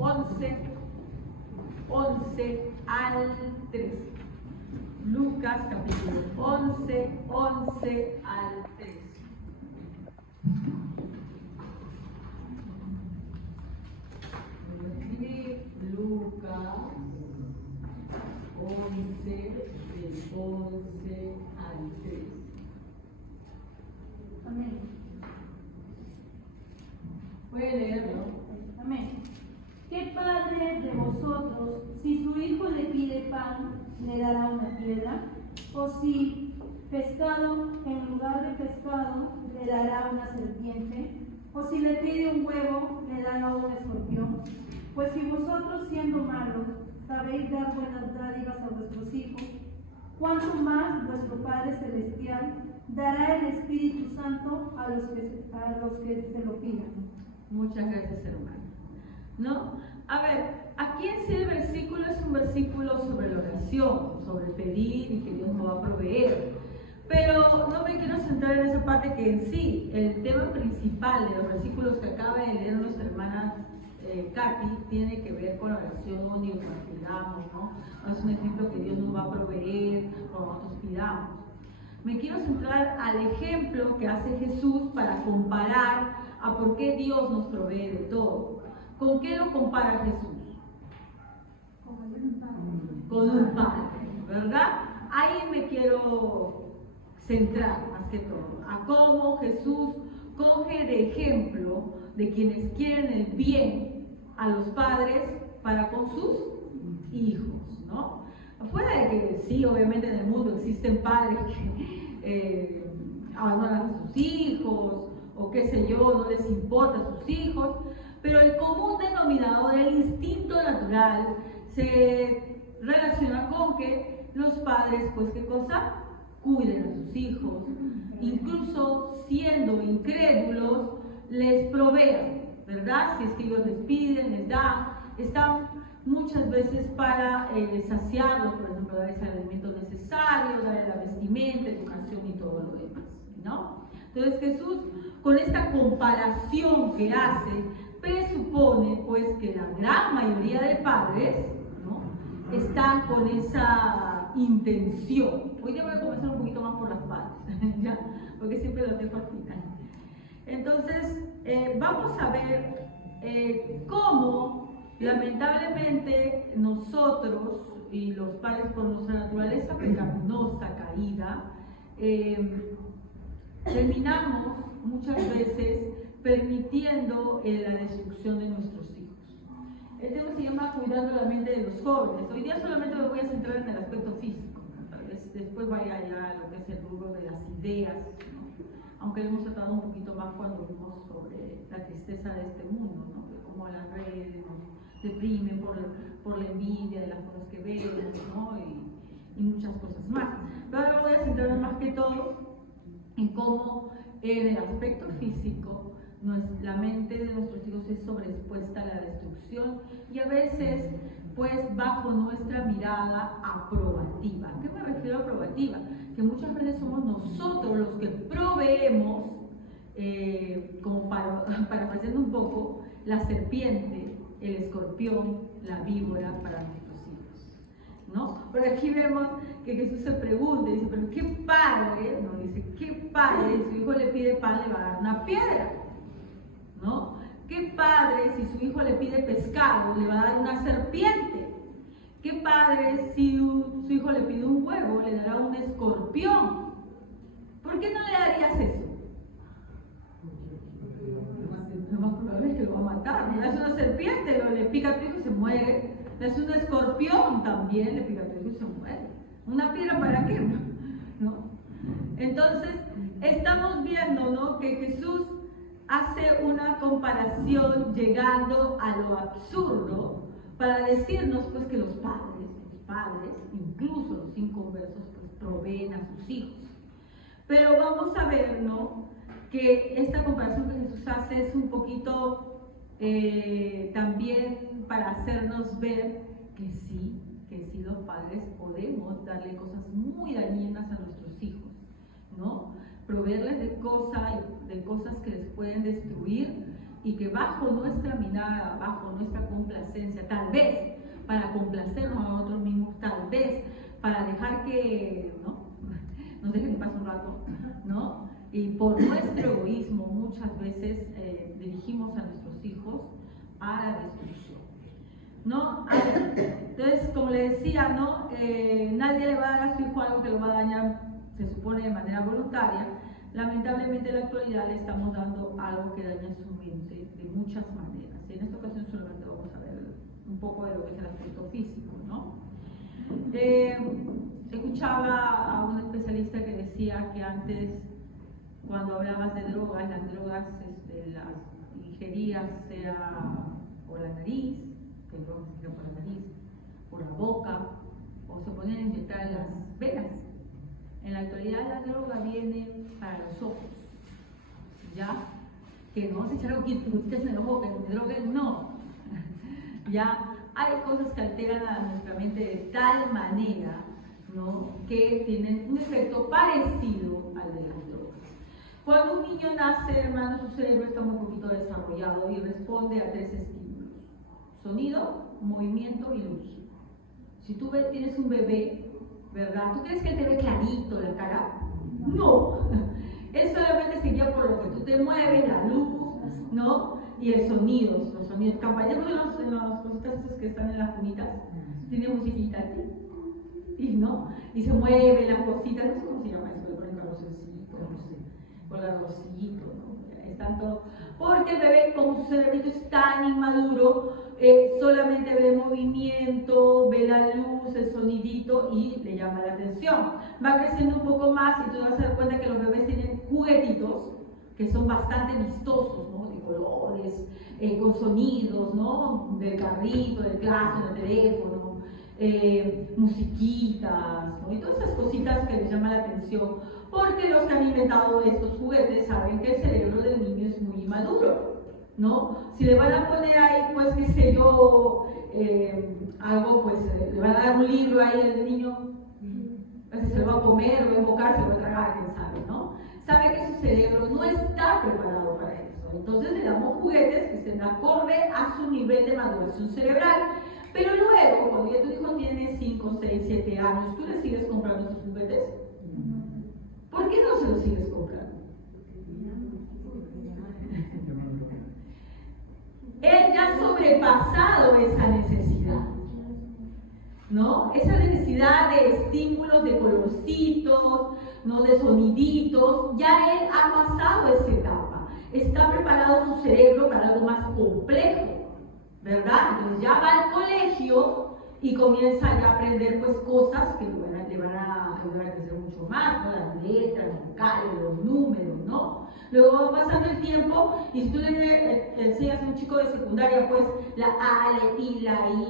11, 11 al 13. Lucas capítulo 11, 11 al 13. Lucas 11, del 11 al 13. Amén. Puede leerlo. Amén. ¿Qué padre de vosotros, si su hijo le pide pan, le dará una piedra? ¿O si pescado, en lugar de pescado, le dará una serpiente? ¿O si le pide un huevo, le dará un escorpión? Pues si vosotros, siendo malos, sabéis dar buenas dádivas a vuestros hijos, ¿cuánto más vuestro Padre Celestial dará el Espíritu Santo a los que se lo pidan? Muchas gracias, hermano. ¿No? A ver, aquí en sí el versículo es un versículo sobre la oración, sobre pedir y que Dios nos va a proveer. Pero no me quiero centrar en esa parte que en sí, el tema principal de los versículos que acaba de leer nuestra hermana Katy tiene que ver con la oración y cuando pidamos, ¿no? No es un ejemplo que Dios nos va a proveer cuando nosotros pidamos. Me quiero centrar al ejemplo que hace Jesús para comparar a por qué Dios nos provee de todo. ¿Con qué lo compara Jesús? Con un padre, ¿verdad? Ahí me quiero centrar más que todo, a cómo Jesús coge de ejemplo de quienes quieren el bien a los padres para con sus hijos, ¿no? Afuera de que sí, obviamente en el mundo existen padres que abandonan a sus hijos, o qué sé yo, no les importa a sus hijos, pero el común denominador, el instinto natural, se relaciona con que los padres, pues, ¿qué cosa? Cuiden a sus hijos, incluso siendo incrédulos, les provean, ¿verdad? Si es que ellos les piden, les dan, están muchas veces para saciarlos, por ejemplo, darles el alimento necesario, darles la vestimenta, educación y todo lo demás, ¿no? Entonces Jesús, con esta comparación que hace, presupone pues que la gran mayoría de padres, ¿no?, están con esa intención. Hoy día voy a comenzar un poquito más por las padres, ¿ya? Porque siempre lo dejo al final. Entonces, vamos a ver cómo lamentablemente nosotros y los padres por nuestra naturaleza pecaminosa, caída, terminamos muchas veces permitiendo la destrucción de nuestros hijos. El tema se llama cuidando la mente de los jóvenes. Hoy día solamente me voy a centrar en el aspecto físico, tal vez después vaya ya a lo que es el rubro de las ideas, ¿no? Aunque lo hemos tratado un poquito más cuando vimos sobre la tristeza de este mundo, ¿no? Que como las redes nos deprimen por la envidia de las cosas que vemos, ¿no? Y muchas cosas más. Pero ahora voy a centrarme más que todo en cómo en el aspecto físico la mente de nuestros hijos es sobreexpuesta a la destrucción y a veces pues bajo nuestra mirada aprobativa. ¿A qué me refiero a aprobativa? Que muchas veces somos nosotros los que proveemos, como parafraseando un poco, la serpiente, el escorpión, la víbora para nuestros hijos, ¿no? Por aquí vemos que Jesús se pregunta y dice, pero ¿qué padre? ¿No? Dice, ¿qué padre si su hijo le pide pan le va a dar una piedra? ¿No? ¿Qué padre si su hijo le pide pescado le va a dar una serpiente? ¿Qué padre si su hijo le pide un huevo le dará un escorpión? ¿Por qué no le darías eso? Lo más probable es que lo va a matar. Le das una serpiente, le pica a tu hijo y se muere. Le das un escorpión también, le pica a tu hijo y se muere. ¿Una piedra para qué? ¿No? Entonces, estamos viendo, ¿no?, que Jesús hace una comparación llegando a lo absurdo para decirnos pues que los padres, incluso los inconversos, pues proveen a sus hijos. Pero vamos a ver, ¿no?, que esta comparación que Jesús hace es un poquito también para hacernos ver que sí los padres podemos darle cosas muy dañinas a nuestros hijos, ¿no? Proveerles de cosas que les pueden destruir y que bajo nuestra mirada, bajo nuestra complacencia, adolescencia, tal vez para complacernos a nosotros mismos, tal vez para dejar que, ¿no?, nos dejen pasar un rato, ¿no? Y por nuestro egoísmo muchas veces dirigimos a nuestros hijos a la destrucción, ¿no? Entonces, como le decía, ¿no? Nadie le va a dar a su hijo algo que lo va a dañar, se supone, de manera voluntaria. Lamentablemente en la actualidad le estamos dando algo que daña su mente de muchas maneras. Y en esta ocasión solamente vamos a ver un poco de lo que es el aspecto físico, ¿no? Escuchaba a un especialista que decía que antes, cuando hablabas de drogas, las drogas las ingerías sea por la nariz, que el droga se ingiere por la nariz, por la boca, o se ponían a inyectar en las venas. En la actualidad la droga viene para los ojos, ¿ya? Que no vamos a echar gotitas en el ojo, que me droguen, no. Ya hay cosas que alteran a nuestra mente de tal manera, ¿no?, que tienen un efecto parecido al de las drogas. Cuando un niño nace, hermano, su cerebro está muy poquito desarrollado y responde a 3 estímulos: sonido, movimiento y luz. Si tú tienes un bebé, ¿verdad? ¿Tú crees que él te ve clarito la cara? No. Él solamente se guía por lo que tú te mueves, la luz, ¿no? Y el sonido, los sonidos. Campañeros en las cositas esas que están en las cunitas, tiene musiquita, ¿no? Y se mueven las cositas, no sé cómo se llama eso, le ponen carrocercito, no sé, con arrocito, ¿no? Están todos. Porque el bebé, como su cerebrito es tan inmaduro, solamente ve movimiento, ve la luz, el sonidito y le llama la atención. Va creciendo un poco más y tú vas a dar cuenta que los bebés tienen juguetitos que son bastante vistosos, ¿no?, de colores, con sonidos, ¿no?, del carrito, del claxon, del teléfono, musiquitas, ¿no?, y todas esas cositas que les llaman la atención, porque los que han inventado estos juguetes saben que el cerebro del niño es muy inmaduro, ¿no? Si le van a poner ahí, pues, qué sé yo, algo, pues, le van a dar un libro ahí al niño, pues, se lo va a comer, lo va a invocar, se lo va a tragar, quién sabe, ¿no? Sabe que su cerebro no está preparado para eso. Entonces le damos juguetes que estén acorde a su nivel de maduración cerebral. Pero luego, cuando ya tu hijo tiene 5, 6, 7 años, ¿tú le sigues comprando esos juguetes? ¿Por qué no se los sigues comprando? Él ya ha sobrepasado esa necesidad, ¿no? Esa necesidad de estímulos, de colorcitos, ¿no?, de soniditos, ya él ha pasado esa etapa. Está preparado su cerebro para algo más complejo, ¿verdad? Entonces ya va al colegio y comienza ya a aprender, pues, cosas que le van a ayudar a crecer mucho más, ¿no? Las letras, los vocales, los números, ¿no? Luego va pasando el tiempo y si tú le enseñas a un chico de secundaria, pues, la A, la I,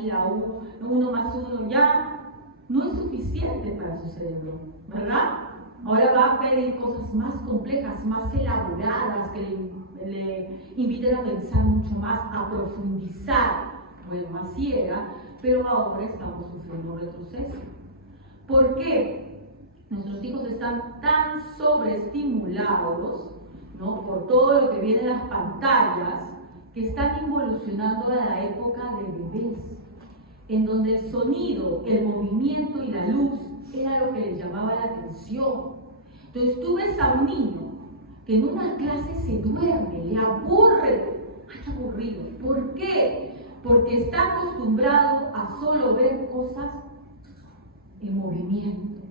la U, 1 más 1, ya no es suficiente para su cerebro, ¿verdad? Ahora va a pedir cosas más complejas, más elaboradas, que le inviten a pensar mucho más, a profundizar. Bueno, así era, pero ahora estamos sufriendo retroceso. ¿Por qué? Nuestros hijos están tan sobreestimulados, ¿no?, por todo lo que viene en las pantallas, que están involucionando a la época de bebés, en donde el sonido, el movimiento y la luz era lo que les llamaba la atención. Entonces tú ves a un niño que en una clase se duerme, le aburre. ¡Ay, qué aburrido! ¿Por qué? Porque está acostumbrado a solo ver cosas en movimiento,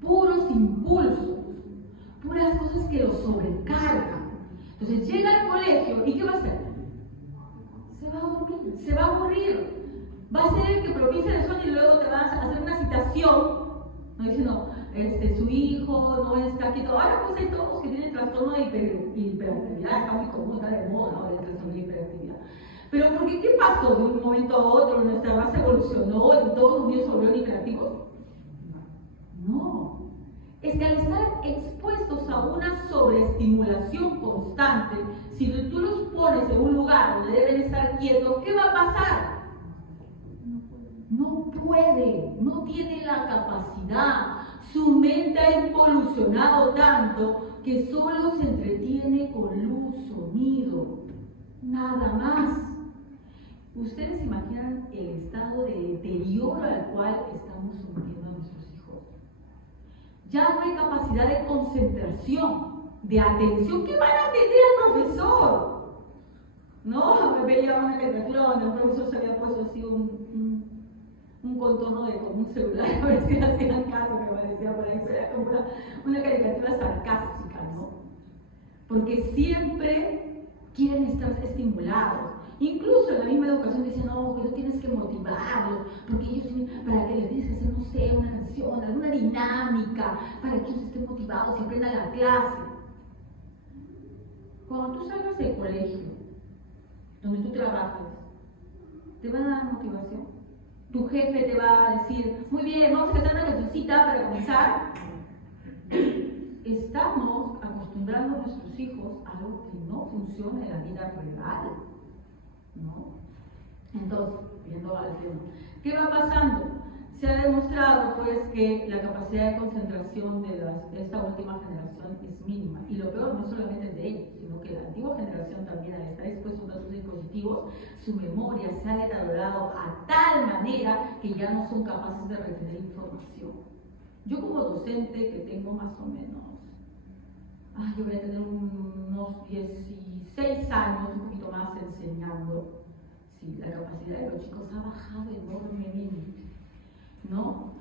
puros impulsos, puras cosas que lo sobrecargan. Entonces llega al colegio y ¿qué va a hacer? Se va a dormir, se va a aburrir. Va a ser el que propicia el sueño y luego te vas a hacer una citación, no diciendo, su hijo no está quieto. Ahora pues hay todos que tienen trastorno de hiperactividad, está muy común, está de moda ahora el trastorno de hiperactividad. Pero porque ¿qué pasó de un momento a otro? ¿Nuestra raza evolucionó y todos los niños se volvieron hiperactivos? No. Es que al estar expuestos a una sobreestimulación constante, si tú los pones en un lugar donde deben estar quietos, ¿qué va a pasar? No puede, no tiene la capacidad. Su mente ha evolucionado tanto que solo se entretiene con luz, sonido, nada más. Ustedes se imaginan deterioro al cual estamos sometiendo a nuestros hijos. Ya no hay capacidad de concentración, de atención. ¿Qué van a atender al profesor? No, me veía una caricatura donde el profesor se había puesto así un contorno de como un celular, a ver si hacían caso, me parecía por eso, era como una caricatura sarcástica, ¿no? Porque siempre quieren estar estimulados. Incluso en la misma educación dicen, no, pero tienes que motivarlos, porque ellos tienen, para que les tienes que hacer, no sé, una canción, alguna dinámica, para que ellos estén motivados y aprendan la clase. Cuando tú salgas del colegio, donde tú trabajas, ¿te van a dar motivación? Tu jefe te va a decir, muy bien, vamos a cantar una cancioncita para comenzar. Estamos acostumbrando a nuestros hijos a algo que no funciona en la vida real, ¿no? Entonces, viendo al tema, ¿qué va pasando? Se ha demostrado pues que la capacidad de concentración de esta última generación es mínima, y lo peor no solamente es de ellos, sino que la antigua generación también, al estar expuestos a sus dispositivos, su memoria se ha deteriorado a tal manera que ya no son capaces de retener información. Yo como docente que tengo más o menos, yo voy a tener unos 16 años, un poquito más enseñando, sí, la capacidad de los chicos ha bajado enormemente. ¿No?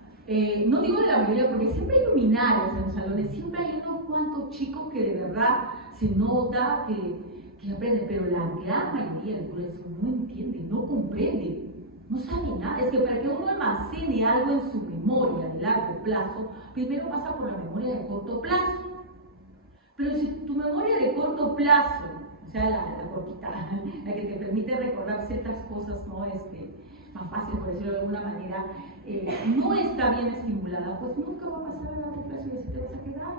No digo de la mayoría, porque siempre hay luminarios en los salones, siempre hay unos cuantos chicos que de verdad se nota que aprenden, pero la gran mayoría del colegio no entiende, no comprende, no sabe nada. Es que para que uno almacene algo en su memoria de largo plazo, primero pasa por la memoria de corto plazo. Pero si tu memoria de corto plazo, o sea, la cortita, la que te permite recordar ciertas cosas, ¿no? Más fácil, por decirlo de alguna manera, no está bien estimulada, pues nunca va a pasar a largo plazo y así te vas a quedar.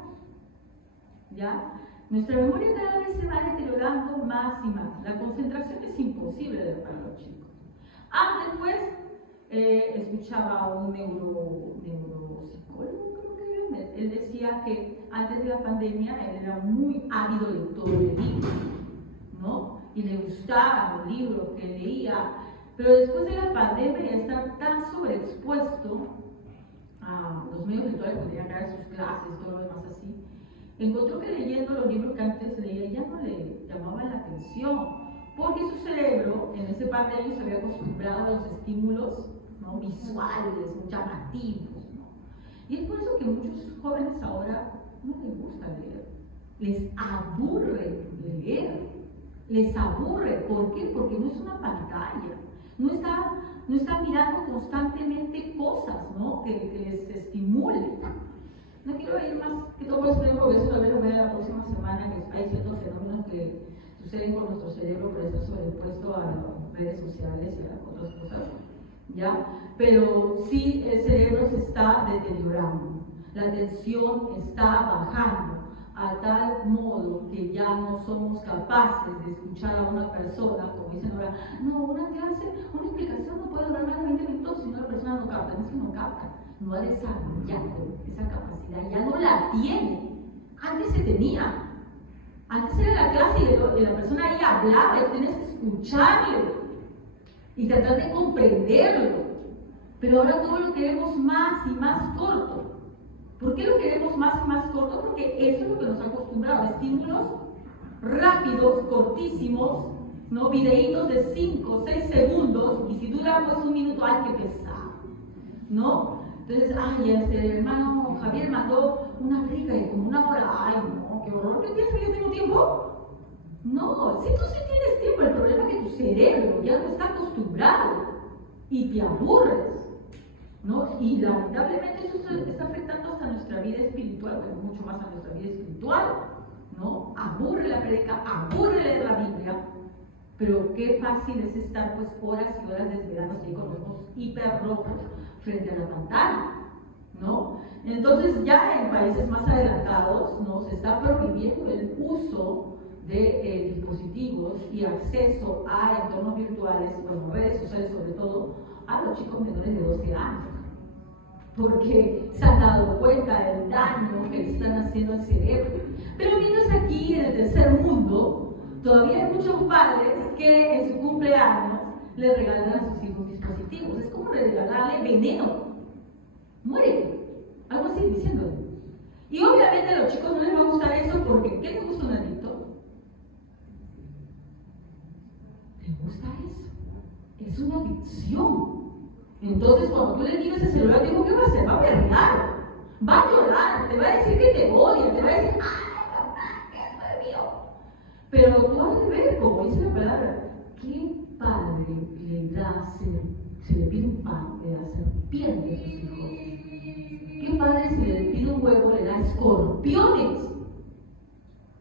¿Ya? Nuestra memoria cada vez se va deteriorando más y más. La concentración es imposible para los chicos. Antes, pues, escuchaba a un neuropsicólogo, creo que era. Él decía que antes de la pandemia él era muy ávido lector de libros, ¿no? Y le gustaban los libros que leía. Pero después de la pandemia, ya estar tan sobreexpuesto a los medios virtuales que tenían que dar sus clases, todo lo demás así, encontró que leyendo los libros que antes leía ya no le llamaban la atención, porque su cerebro en ese par de años se había acostumbrado a los estímulos, ¿no? Visuales, llamativos, ¿no? Y es por eso que muchos jóvenes ahora no les gusta leer, les aburre leer, les aburre. ¿Por qué? Porque no es una pantalla. No está mirando constantemente cosas, ¿no? que les estimulen. No quiero ir más que todo por eso, porque eso también lo voy a la próxima semana, que hay ciertos fenómenos que suceden con nuestro cerebro, por eso sobrepuesto a las redes sociales y a otras cosas, ¿ya? Pero sí, el cerebro se está deteriorando, la atención está bajando, a tal modo que ya no somos capaces de escuchar a una persona, como dicen ahora, no, una clase, una explicación no puede durar más de 20 minutos si no la persona no capta. No es que no capta, no ha desarrollado esa capacidad, ya no la tiene. Antes se tenía, antes era la clase y la persona ahí hablaba y tenías que escucharle y tratar de comprenderlo, pero ahora todo lo queremos más y más corto. ¿Por qué lo queremos más y más corto? Porque eso es lo que nos ha acostumbrado, a estímulos rápidos, cortísimos, ¿no? Videitos de 5 o 6 segundos, y si dura pues un minuto, ¡ay, qué pesado! ¿No? Entonces, el hermano Javier mandó una rica y como una hora, ¡ay, no, qué horror! ¿Qué piensas que yo tengo tiempo? No, si tú sí tienes tiempo, el problema es que tu cerebro ya no está acostumbrado y te aburres, ¿no? Y lamentablemente eso está afectando hasta nuestra vida espiritual, pero mucho más a nuestra vida espiritual, ¿no? Aburre la predica, aburre leer la Biblia, pero qué fácil es estar pues horas y horas desvelados ahí con los ojos hiper rojos frente a la pantalla, ¿no? Entonces ya en países más adelantados, ¿no? Se está prohibiendo el uso de dispositivos y acceso a entornos virtuales, bueno, redes sociales sobre todo, a los chicos menores de 12 años, porque se han dado cuenta del daño que están haciendo al cerebro. Pero mientras aquí en el tercer mundo, todavía hay muchos padres que en su cumpleaños le regalan a sus hijos dispositivos. Es como regalarle veneno. Muere. Algo así diciéndole. Y obviamente a los chicos no les va a gustar eso porque ¿qué les gusta un adicto? ¿Les gusta eso? Es una adicción. Entonces cuando tú le quitas el celular, digo, ¿qué va a hacer? Va a berrear, va a llorar, te va a decir que te odia, te va a decir, ¡ay, papá, que esto es mío! Pero tú has de ver, como dice la palabra, ¿qué padre le da, si le pide un pan, le da serpientes a sus hijos? ¿Qué padre si le pide un huevo, le da escorpiones?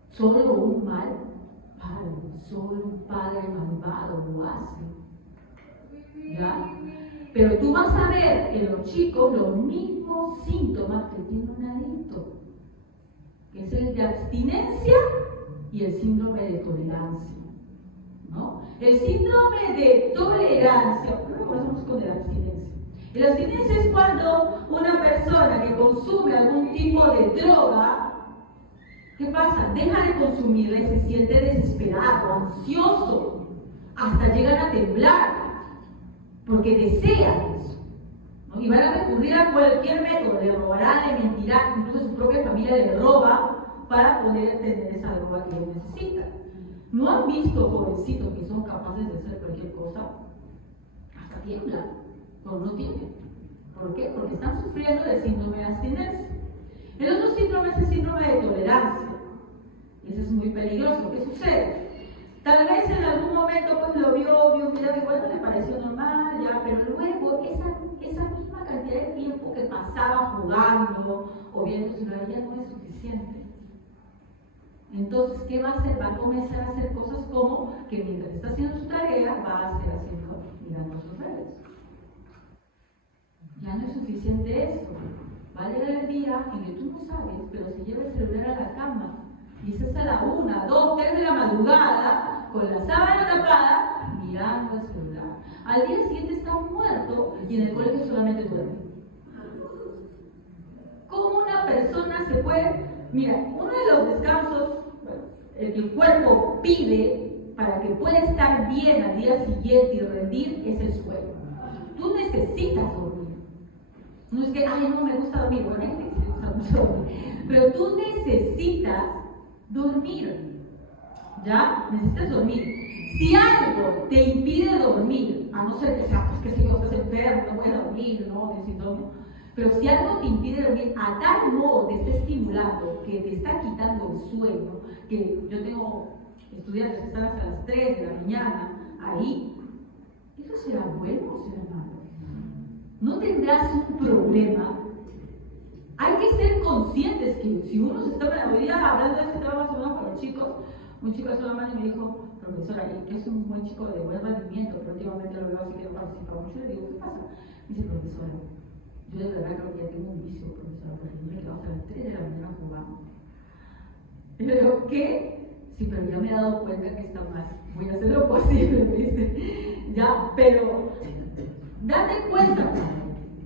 Solo un mal padre, solo un padre malvado lo hace. ¿Ya? Pero tú vas a ver en los chicos los mismos síntomas que tiene un adicto, que es el de abstinencia y el síndrome de tolerancia, ¿no? El síndrome de tolerancia, ¿cómo lo conocemos con la abstinencia? La abstinencia es cuando una persona que consume algún tipo de droga, ¿qué pasa? Deja de consumirla y se siente desesperado, ansioso, hasta llegan a temblar, porque desean eso, ¿no? Y van a recurrir a cualquier método, le robarán, le mentirán, incluso su propia familia le roba para poder tener esa droga que ellos necesitan. ¿No han visto jovencitos que son capaces de hacer cualquier cosa? Hasta tiemblan, pero no tienen. ¿Por qué? Porque están sufriendo del síndrome de abstinencia. El otro síndrome es el síndrome de tolerancia. Ese es muy peligroso. ¿Qué sucede? Tal vez en algún momento pues lo vio un video y bueno, le pareció normal, ya, pero luego esa misma cantidad de tiempo que pasaba jugando o viendo su celular ya no es suficiente. Entonces, ¿qué va a hacer? Va a comenzar a hacer cosas como que mientras está haciendo su tarea, va a hacer mirando sus redes. Ya no es suficiente eso. Va a llegar el día en que tú no sabes, pero se lleva el celular a la cama y se hace a la 1, 2, 3 de la madrugada con la sábana tapada mirando el celular. Al día siguiente está muerto y en el colegio solamente duerme. ¿Cómo una persona se puede? Mira, uno de los descansos, el que el cuerpo pide para que pueda estar bien al día siguiente y rendir es el sueño. Tú necesitas dormir. No es que, ay, no me gusta dormir. Bueno, hay gente que sí le gusta mucho dormir. Pero tú necesitas dormir. ¿Ya? Necesitas dormir. Si algo te impide dormir, a no ser que sea, pues que si yo estás enfermo, no voy a dormir, no, necesito dormir. Pero si algo te impide dormir, a tal modo te está estimulando, que te está quitando el sueño, que yo tengo estudiantes que están hasta las 3 de la mañana, ahí, ¿eso será bueno o será malo? No tendrás un problema. Hay que ser conscientes que si uno se está hoy día hablando de este tema más o menos con los chicos, un chico de Solomán me dijo, profesora, que es un buen chico de buen rendimiento, pero últimamente lo veo así que no participa mucho. Le digo, ¿qué pasa? Me dice, profesora, yo de verdad creo que ya tengo un vicio, profesora, porque yo me quedo hasta las 3 de la mañana jugando. Y le digo, ¿qué? Sí, pero ya me he dado cuenta que está mal. Voy a hacer lo posible, dice. Ya, pero date cuenta,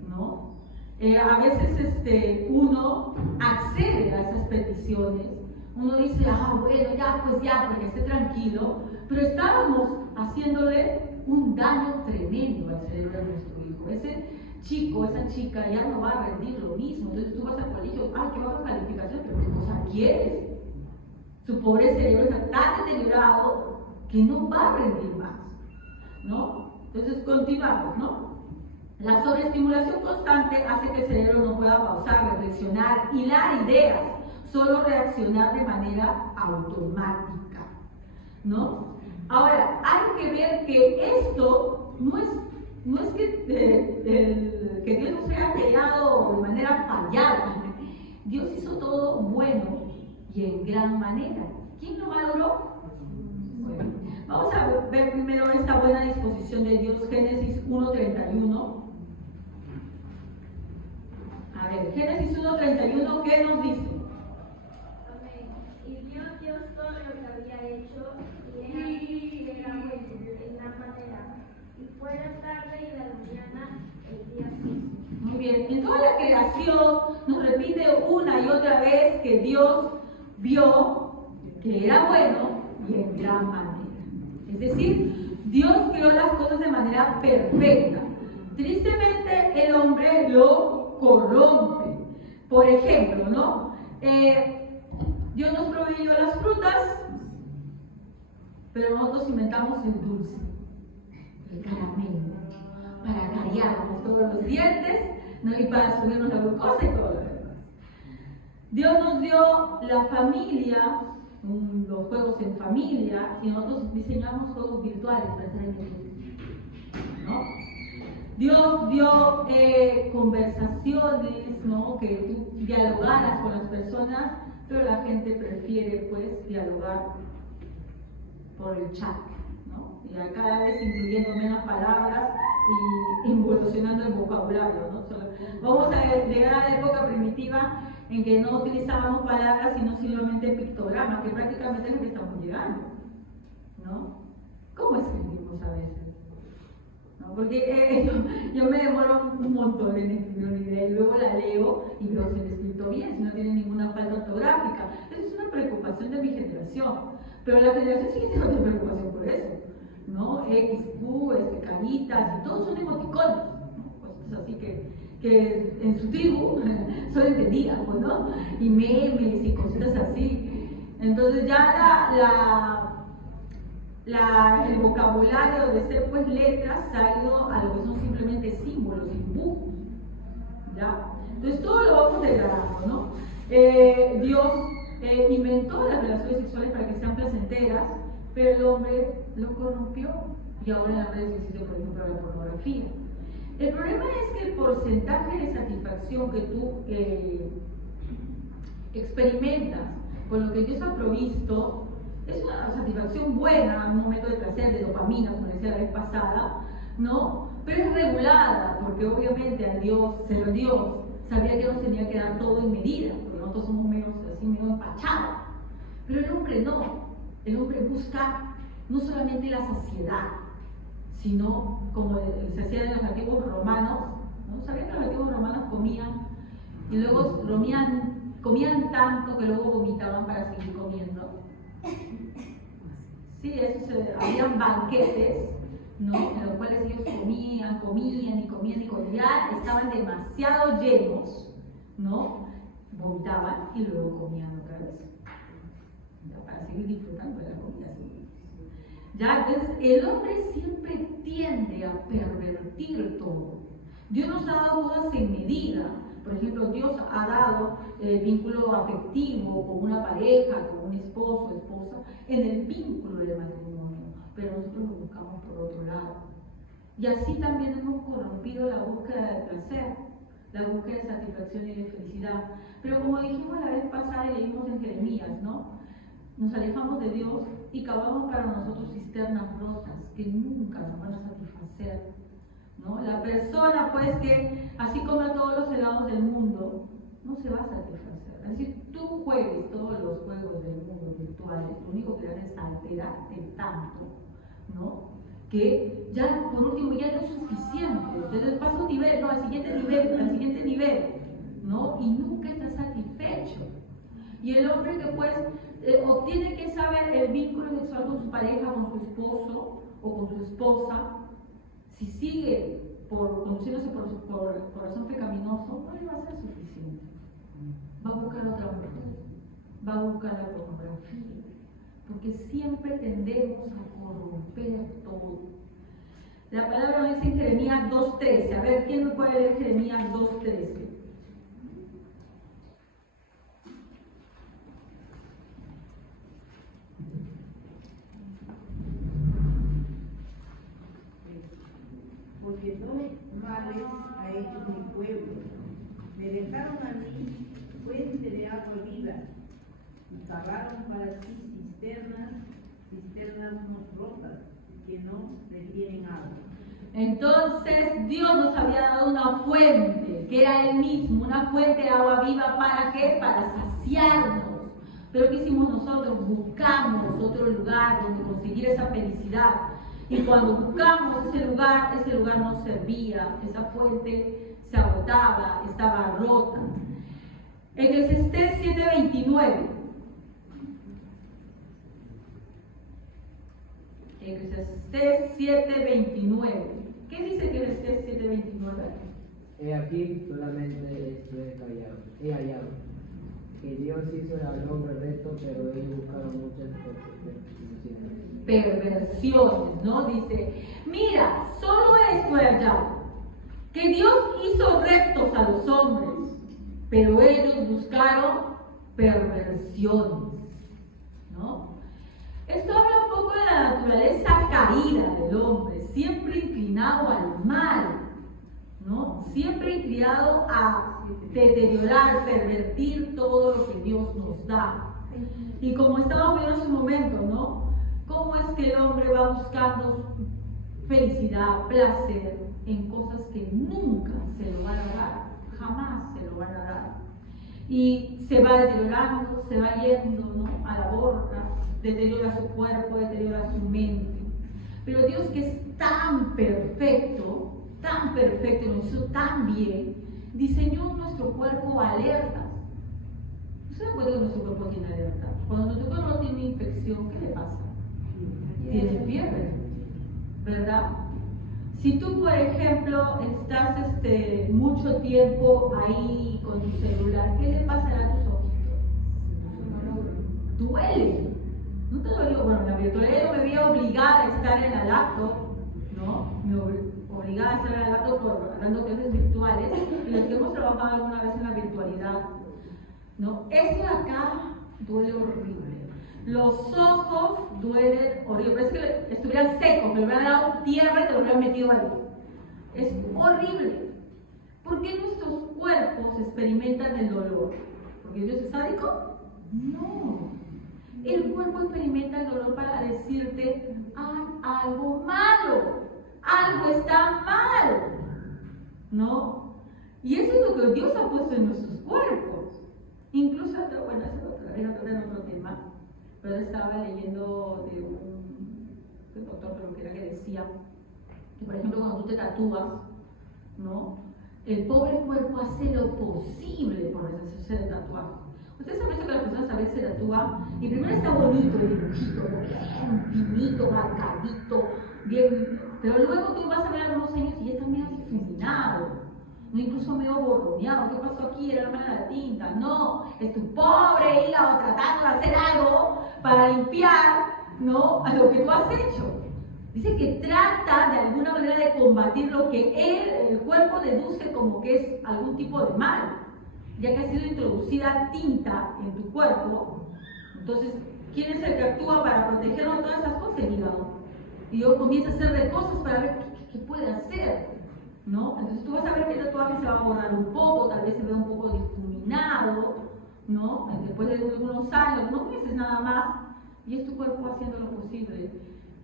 ¿no? A veces uno accede a esas peticiones. Uno dice, bueno, ya, pues ya, porque esté tranquilo. Pero estábamos haciéndole un daño tremendo al cerebro de nuestro hijo. Ese chico, esa chica ya no va a rendir lo mismo. Entonces tú vas al colegio, qué baja calificación, pero ¿qué cosa quieres? Su pobre cerebro está tan deteriorado que no va a rendir más, ¿no? Entonces continuamos, ¿no? La sobreestimulación constante hace que el cerebro no pueda pausar, reflexionar, hilar ideas, solo reaccionar de manera automática, ¿no? Ahora, hay que ver que esto no es que Dios nos haya creado de manera fallada. Dios hizo todo bueno y en gran manera. ¿Quién lo valoró? Bueno, vamos a ver primero esta buena disposición de Dios, Génesis 1:31. A ver, Génesis 1:31, ¿qué nos dice? Y vio Dios todo lo que había hecho, y era bueno en gran manera. Y fue la tarde y la mañana el día 6. Muy bien, en toda la creación nos repite una y otra vez que Dios vio que era bueno y en gran manera. Es decir, Dios creó las cosas de manera manera perfecta. Tristemente el hombre lo corrompe. Por ejemplo, ¿no? Dios nos proveyó las frutas, pero nosotros inventamos el dulce, el caramelo, para callarnos todos los dientes, ¿no? Y para subirnos la glucosa y todo lo demás. Dios nos dio la familia, los juegos en familia, y nosotros diseñamos juegos virtuales para estar en el, ¿no? Dios dio conversaciones, ¿no? Que tú dialogaras con las personas, pero la gente prefiere pues dialogar por el chat, ¿no? Y cada vez incluyendo menos palabras y involucionando el vocabulario, ¿no? Vamos a llegar a la época primitiva en que no utilizábamos palabras sino simplemente pictogramas, que prácticamente es lo que estamos llegando, ¿no? ¿Cómo escribimos a veces? ¿No? Porque yo me demoro un montón en escribir una idea y luego la leo y veo si lo he escrito bien, si no tiene ninguna falta ortográfica. Esa es una preocupación de mi generación, pero la generación sigue teniendo otra preocupación por eso, ¿no? X, Q, caritas, y todos son emoticones, ¿no? Cosas así que en su tribu son entendidas, pues, ¿no? Y memes y cositas así. Entonces ya el vocabulario de ser pues letras ha ido a lo que son simplemente símbolos y dibujos, ¿ya? Entonces todo lo vamos degradando, ¿no? Dios inventó las relaciones sexuales para que sean placenteras, pero el hombre lo corrompió y ahora en las redes existe, por ejemplo, la pornografía. El problema es que el porcentaje de satisfacción que tú experimentas con lo que Dios ha provisto es una satisfacción buena, un momento de placer, de dopamina, como decía la vez pasada, ¿no? Pero es regulada, porque obviamente a Dios, ser Dios, sabía que nos tenía que dar todo en medida, porque nosotros somos medio empachados. Pero el hombre no. El hombre busca no solamente la saciedad, sino como se hacía en los antiguos romanos, ¿no? ¿Sabían que los antiguos romanos comían y luego comían tanto que luego vomitaban para seguir comiendo? Sí, habían banquetes, ¿no? En los cuales ellos comían y cuando ya estaban demasiado llenos, ¿no? Vomitaban y luego comían otra vez, ¿ya? Para seguir disfrutando de la comida. ¿Sí? Ya, entonces el hombre siempre tiende a pervertir todo. Dios nos ha dado cosas en medida. Por ejemplo, Dios ha dado vínculo afectivo con una pareja, con un esposo, esposa, en el vínculo del matrimonio, pero nosotros lo buscamos por otro lado. Y así también hemos corrompido la búsqueda de placer, la búsqueda de satisfacción y de felicidad. Pero como dijimos la vez pasada y leímos en Jeremías, ¿no? Nos alejamos de Dios y cavamos para nosotros cisternas rotas que nunca nos van a satisfacer, ¿no? La persona, pues, que así come todos los helados del mundo, no se va a satisfacer. Es decir, tú juegues todos los juegos del mundo virtuales, lo único que haces es alterarte tanto, ¿no? Que ya, por último, ya no es suficiente. Entonces pasa un nivel, ¿no? Al siguiente nivel, ¿no? Y nunca estás satisfecho. Y el hombre que, pues, o tiene que saber el vínculo sexual con su pareja, con su esposo o con su esposa, si sigue conduciéndose por su corazón pecaminoso, no le va a ser suficiente. Va a buscar otra mujer, va a buscar la pornografía, porque siempre tendemos a corromper todo. La palabra nos dice en Jeremías 2:13. A ver, ¿quién me puede leer Jeremías 2:13? Porque dos males ha hecho mi pueblo. Me dejaron a mí fuente de agua viva y cavaron para sí cisternas rotas que no retienen agua. Entonces Dios nos había dado una fuente, que era Él mismo, una fuente de agua viva. ¿Para qué? Para saciarnos. Pero ¿qué hicimos nosotros? Buscamos otro lugar donde conseguir esa felicidad. Y cuando buscamos ese lugar no servía, esa fuente se agotaba, estaba rota. Eclesiastés 7:29. Eclesiastés 7:29. He aquí solamente esto he hallado, que Dios hizo al hombre recto, pero ellos buscaron muchas perversiones, ¿no? Dice, mira, solo esto he hallado, que Dios hizo rectos a los hombres, pero ellos buscaron perversiones, ¿no? Esto habla un poco de la naturaleza caída del hombre, siempre inclinado al mal, ¿no? Siempre inclinado a deteriorar, pervertir todo lo que Dios nos da. Y como estábamos viendo hace un momento, ¿no? ¿Cómo es que el hombre va buscando felicidad, placer en cosas que nunca se lo van a dar? Jamás se lo van a dar. Y se va deteriorando, se va yendo, ¿no? A la borda, deteriora su cuerpo, deteriora su mente. Pero Dios, que es tan perfecto, nos hizo tan bien, diseñó nuestro cuerpo alerta. ¿Se da cuenta que nuestro cuerpo tiene alerta? Cuando nuestro cuerpo tiene infección, ¿qué le pasa? Tiene fiebre, ¿verdad? Si tú, por ejemplo, estás mucho tiempo ahí con tu celular, ¿qué le pasará a tus ojitos? Duele. ¿No te dolió? Bueno, la virtualidad yo me vi obligada a estar en la laptop, ¿no? Obligada a estar en la laptop dando clases virtuales, y los que hemos trabajado alguna vez en la virtualidad, ¿no? Esto de acá duele horrible. Los ojos duelen horrible. Parece que estuvieran secos, que le hubieran dado tierra y te lo hubieran metido ahí. Es horrible. ¿Por qué nuestros cuerpos experimentan el dolor? ¿Porque Dios es sádico? No. El cuerpo experimenta el dolor para decirte, hay algo malo, algo está mal, ¿no? Y eso es lo que Dios ha puesto en nuestros cuerpos. Incluso, bueno, eso era otro tema, pero estaba leyendo de un doctor, pero que era que decía que, por ejemplo, cuando tú te tatúas, ¿no? El pobre cuerpo hace lo posible por deshacerse del tatuaje. Ustedes saben que las personas a veces se tatúan y primero está bonito el dibujito, bien finito, marcadito, bien, pero luego tú vas a ver algunos años y ya está medio difuminado, ¿no? Incluso medio borroneado. ¿Qué pasó aquí? Era la mala la tinta. No, es tu pobre hígado tratando de hacer algo para limpiar, ¿no? A lo que tú has hecho. Dice que trata de alguna manera de combatir lo que el cuerpo deduce como que es algún tipo de mal, ya que ha sido introducida tinta en tu cuerpo. Entonces, ¿quién es el que actúa para protegerlo de todas esas cosas? El hígado. Y yo comienzo a hacer de cosas para ver qué puede hacer, ¿no? Entonces tú vas a ver que el tatuaje se va a borrar un poco, tal vez se vea un poco difuminado, ¿no? Después de unos años, unos meses nada más, y es tu cuerpo haciendo lo posible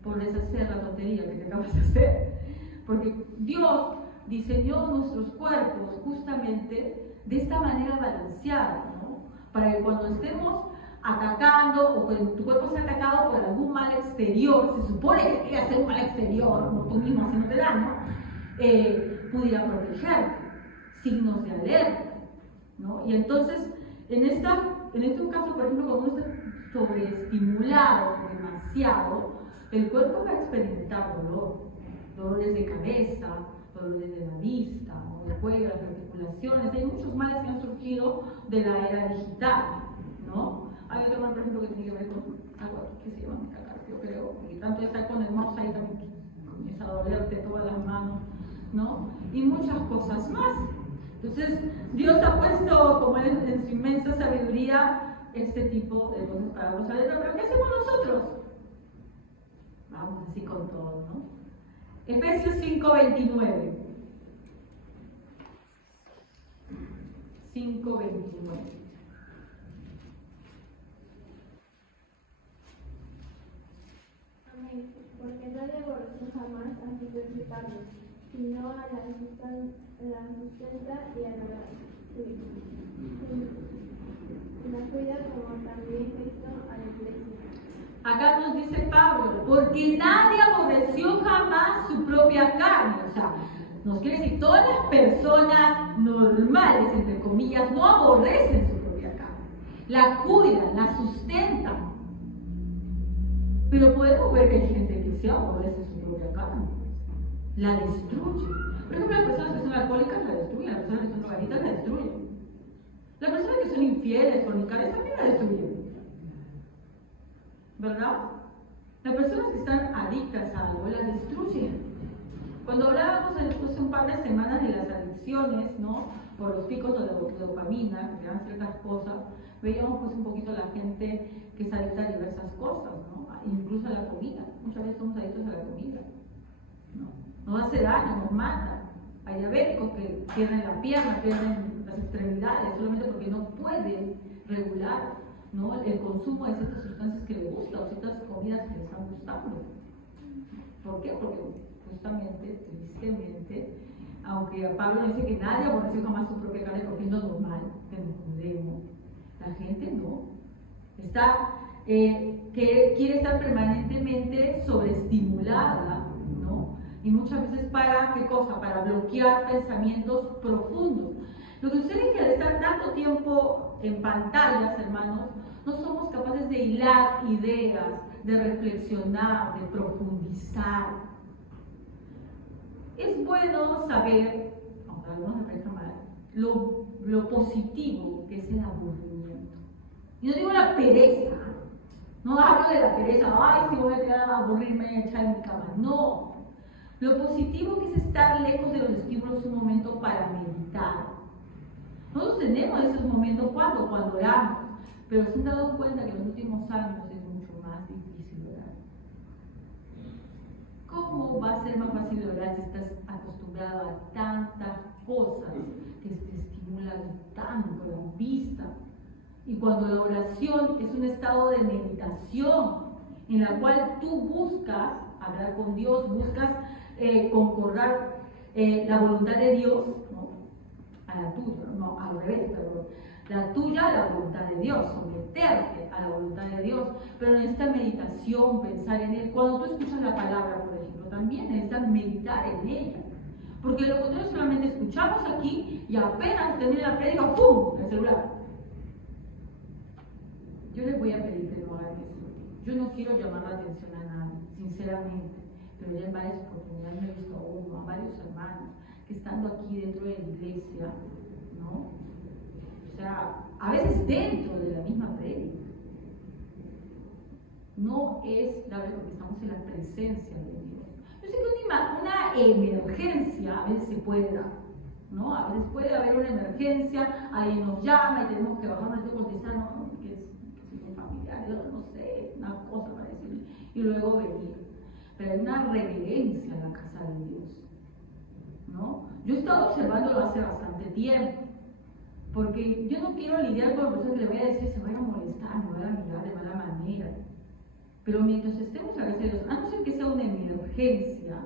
por deshacer la tontería que te acabas de hacer. Porque Dios diseñó nuestros cuerpos justamente de esta manera balanceada, ¿no? Para que cuando estemos atacando o cuando tu cuerpo sea atacado por algún mal exterior, se supone que quiere hacer un mal exterior, no tú mismo haciéndote daño, pudiera protegerte, signos de alerta, ¿no? Y entonces, en este caso, por ejemplo, cuando uno está sobreestimulado demasiado, el cuerpo va a experimentar dolores de cabeza, dolores de la vista, ¿no? Del cuello, las articulaciones. Hay muchos males que han surgido de la era digital, ¿no? Hay otro mal, por ejemplo, que tiene que ver con algo que se llama metacarpio, creo, y tanto estar con el mouse ahí también comienza a dolerte todas las manos, ¿no? Y muchas cosas más. Entonces, Dios ha puesto como en su inmensa sabiduría este tipo de cosas para los alertas. Pero ¿qué hacemos nosotros? Vamos así con todo, ¿no? Efesios 5:29. 5:29. Amén. Porque no le aborreció jamás a sus principales, sino a la sustenta y a la cuida como también Cristo a la iglesia. Acá nos dice Pablo, porque nadie aborreció jamás su propia carne. O sea, nos quiere decir, todas las personas normales, entre comillas, no aborrecen su propia carne. La cuidan, la sustentan. Pero podemos ver que hay gente que sí aborrece su propia carne. la destruye. Por ejemplo, las personas que son alcohólicas la destruyen, las personas que son drogadictas la destruyen. Las personas que son infieles, fornicarias también la destruyen. ¿Verdad? Las personas que están adictas a algo la destruyen. Cuando hablábamos hace un par de semanas de las adicciones, ¿no? Por los picos de dopamina, que dan ciertas cosas, veíamos pues un poquito a la gente que es adicta a diversas cosas, ¿no? Incluso a la comida. Muchas veces somos adictos a la comida, ¿no? Nos hace daño, nos mata. Hay diabéticos que pierden la pierna, pierden las extremidades, solamente porque no pueden regular, ¿no? El consumo de ciertas sustancias que les gustan o ciertas comidas que les están gustando. ¿Por qué? Porque justamente, tristemente, aunque Pablo dice que nadie aborreció jamás su propia carne porque es lo normal que nos juzguemos, la gente no. Que quiere estar permanentemente sobreestimulada, ¿no? Y muchas veces para, ¿qué cosa? Para bloquear pensamientos profundos. Lo que sucede es que al estar tanto tiempo en pantallas, hermanos, no somos capaces de hilar ideas, de reflexionar, de profundizar. Es bueno saber, aunque a algunos me parezca mal, lo positivo que es el aburrimiento. Y no digo la pereza, no hablo de la pereza, ay, si voy a tirar a aburrirme, echar en mi cama. No. Lo positivo que es estar lejos de los estímulos un momento para meditar. Nosotros tenemos esos momentos cuando oramos, pero se han dado cuenta que en los últimos años es mucho más difícil orar. ¿Cómo va a ser más fácil orar si estás acostumbrado a tantas cosas que te estimulan tanto la vista? Y cuando la oración es un estado de meditación en la cual tú buscas hablar con Dios, buscas concordar la voluntad de Dios, ¿no? A la tuya, no, al revés, perdón. La tuya a la voluntad de Dios, someterte a la voluntad de Dios. Pero en esta meditación, pensar en Él, cuando tú escuchas la palabra, por ejemplo, también necesitas meditar en ella. Porque lo contrario solamente escuchamos aquí y apenas termina la prédica, ¡pum!, el celular. Yo les voy a pedir que no hagan eso. Yo no quiero llamar la atención a nadie, sinceramente. Pero ya en varias oportunidades me he visto a varios hermanos que estando aquí dentro de la iglesia, ¿no? O sea, a veces dentro de la misma prédica. No es dable porque estamos en la presencia de Dios. Yo sé que una emergencia a veces se puede dar, ¿no? A veces puede haber una emergencia, alguien nos llama y tenemos que bajar, no estoy contestando, ¿no? Que es un familiar, no sé, una cosa para decirle, y luego venir. Pero hay una reverencia en la casa de Dios, ¿no? Yo he estado observándolo hace bastante tiempo, porque yo no quiero lidiar con la persona que le voy a decir se vaya a molestar, me vaya a mirar de mala manera. Pero mientras estemos a la casa de Dios, a no ser que sea una emergencia,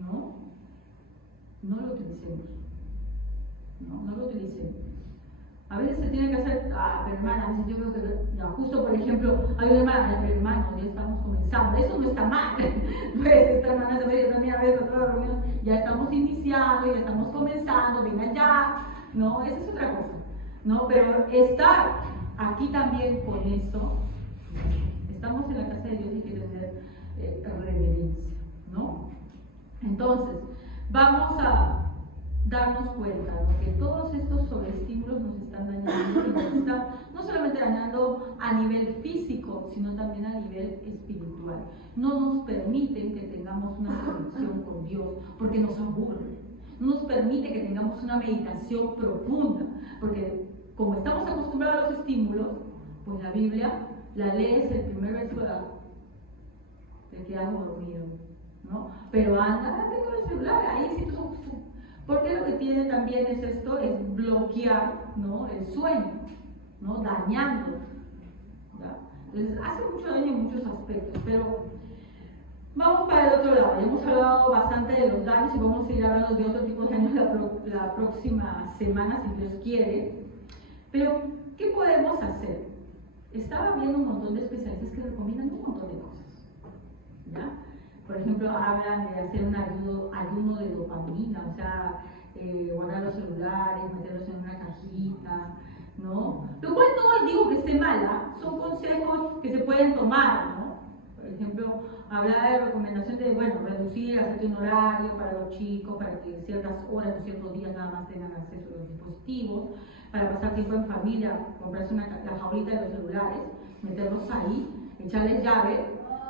¿no? No lo utilicemos. No lo utilicemos. A veces se tiene que hacer, pero hermana, a veces yo creo que, ya, justo por ejemplo, hay una hermana, pero hermano, ya estamos comenzando, eso no está mal. Pues esta hermana se ve también a ver con toda la reunión, ya estamos iniciando, ya estamos comenzando, vengan ya, ¿no? Esa es otra cosa, ¿no? Pero estar aquí también con eso, estamos en la casa de Dios y hay que tener reverencia, ¿no? Entonces, vamos a darnos cuenta de que todos estos sobreestímulos nos están dañando y nos están no solamente dañando a nivel físico, sino también a nivel espiritual. No nos permiten que tengamos una conexión con Dios porque nos aburre. No nos permite que tengamos una meditación profunda porque como estamos acostumbrados a los estímulos, pues la Biblia la lees el primer versículo te quedas dormido, ¿no? Pero anda con el celular, ahí sí tú. Porque lo que tiene también es esto, es bloquear, ¿no? El sueño, ¿no? Dañando, ¿ya? Entonces hace mucho daño en muchos aspectos, pero vamos para el otro lado. Ya hemos hablado bastante de los daños y vamos a seguir hablando de otro tipo de daños la próxima semana, si Dios quiere. Pero, ¿qué podemos hacer? Estaba viendo un montón de especialistas que recomiendan un montón de cosas, ¿ya? Por ejemplo, hablan de hacer un ayuno de dopamina, o sea, guardar los celulares, meterlos en una cajita, ¿no? Lo cual no digo que esté mala, son consejos que se pueden tomar, ¿no? Por ejemplo, ejemplo, hablaba de recomendación de, bueno, reducir, hacerte un horario para los chicos, para que ciertas horas o ciertos días nada más tengan acceso a los dispositivos, para pasar tiempo en familia, comprarse la jaulita de los celulares, meterlos ahí, echarles llave,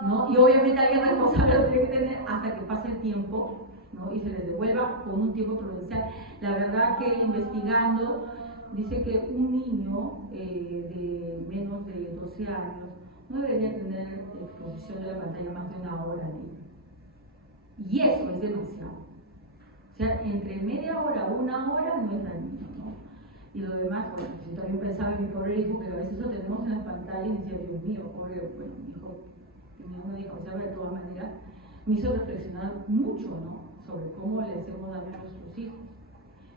¿no? Y obviamente alguien responsable lo tiene que tener hasta que pase el tiempo, ¿no? Y se les devuelva con un tiempo prudencial. La verdad que investigando, dice que un niño de menos de 12 años no debería tener exposición de la pantalla más de 1 hora al día. Y eso es demasiado. O sea, entre media hora o 1 hora no es dañino, ¿no? Y lo demás, bueno, yo también pensaba en mi pobre hijo, que a veces lo tenemos en las pantallas y decía, Dios mío, pobre, bueno, mi hijo tenía una discapacidad de todas maneras, me hizo reflexionar mucho, ¿no? Sobre cómo le hacemos daño a nuestros hijos,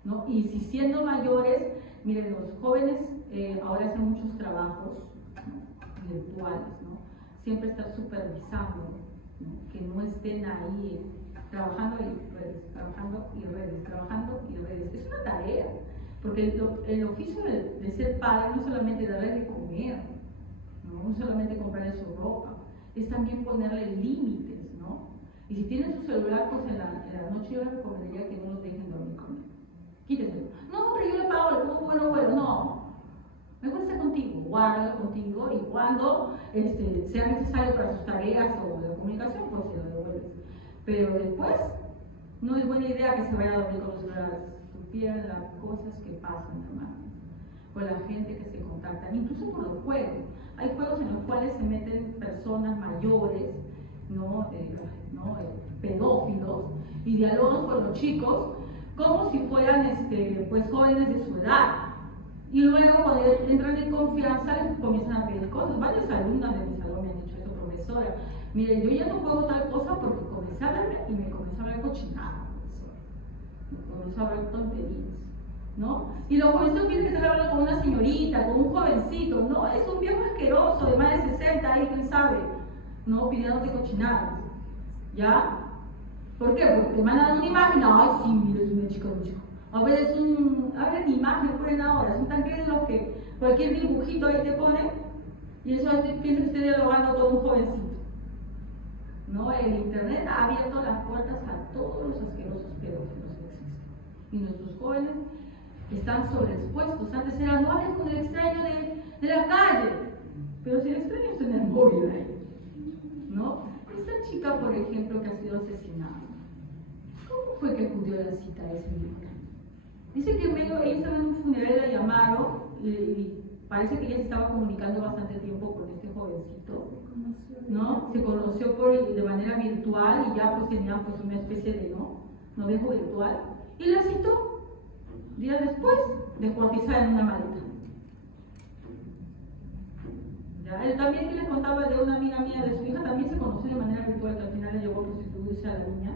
¿no? Y si siendo mayores, miren, los jóvenes ahora hacen muchos trabajos, ¿no? Virtuales, ¿no? Siempre estar supervisando, ¿no? Que no estén ahí trabajando y redes, trabajando y redes, trabajando y redes. Es una tarea, porque el oficio de ser padre no es solamente darle de comer, no es solamente comprarle su ropa, es también ponerle límites, ¿no? Y si tienen su celular, pues en la noche yo les recomendaría que no los dejen dormir con él. Quítenselo. No, pero yo le pago, le pongo bueno, no. Mejor está contigo, guárdalo contigo y cuando sea necesario para sus tareas o de comunicación, pues se lo devuelves. Pero después, no es buena idea que se vaya a dormir con los celulares. Supieran las cosas que pasan, hermanos, con la gente que se contacta, incluso por los juegos. Hay juegos en los cuales se meten personas mayores, ¿no? Pedófilos, y dialogan con los chicos como si fueran pues jóvenes de su edad. Y luego cuando entran en confianza les comienzan a pedir cosas. Varias alumnas de mi salón me han dicho eso, profesora, mire, yo ya no juego tal cosa porque comencé a hablarme y me comenzó a hablar cochinada, profesora. Me comenzó a hablar tonterías, ¿no? Y los jovencitos piensan que están hablando con una señorita, con un jovencito, no, es un viejo asqueroso de más de 60, ahí quién sabe, ¿no? Pidiéndote cochinadas, ¿ya? ¿Por qué? Porque te mandan una imagen, ay sí, mira, es una chica, un chico. A ver, abren imagen, ponen ahora, son tan grandes los que cualquier dibujito ahí te ponen, y eso piensa que esté dialogando con un jovencito. ¿No? El internet ha abierto las puertas a todos los asquerosos pedófilos que existen. Y nuestros jóvenes están sobreexpuestos. Antes era, no hables con el extraño de la calle, pero si el extraño está en el móvil ahí, ¿no? Esta chica, por ejemplo, que ha sido asesinada, ¿cómo fue que acudió a la cita de ese niño? Dice que ella estaba en un funeral, la llamaron y parece que ella se estaba comunicando bastante tiempo con este jovencito, ¿no? Se conoció de manera virtual y ya pues tenían pues una especie de noviazgo virtual, y la citó días después descuartizada en una maleta. ¿Ya? Él también, que les contaba de una amiga mía, de su hija, también se conoció de manera virtual, que al final le llevó a prostituirse a la niña.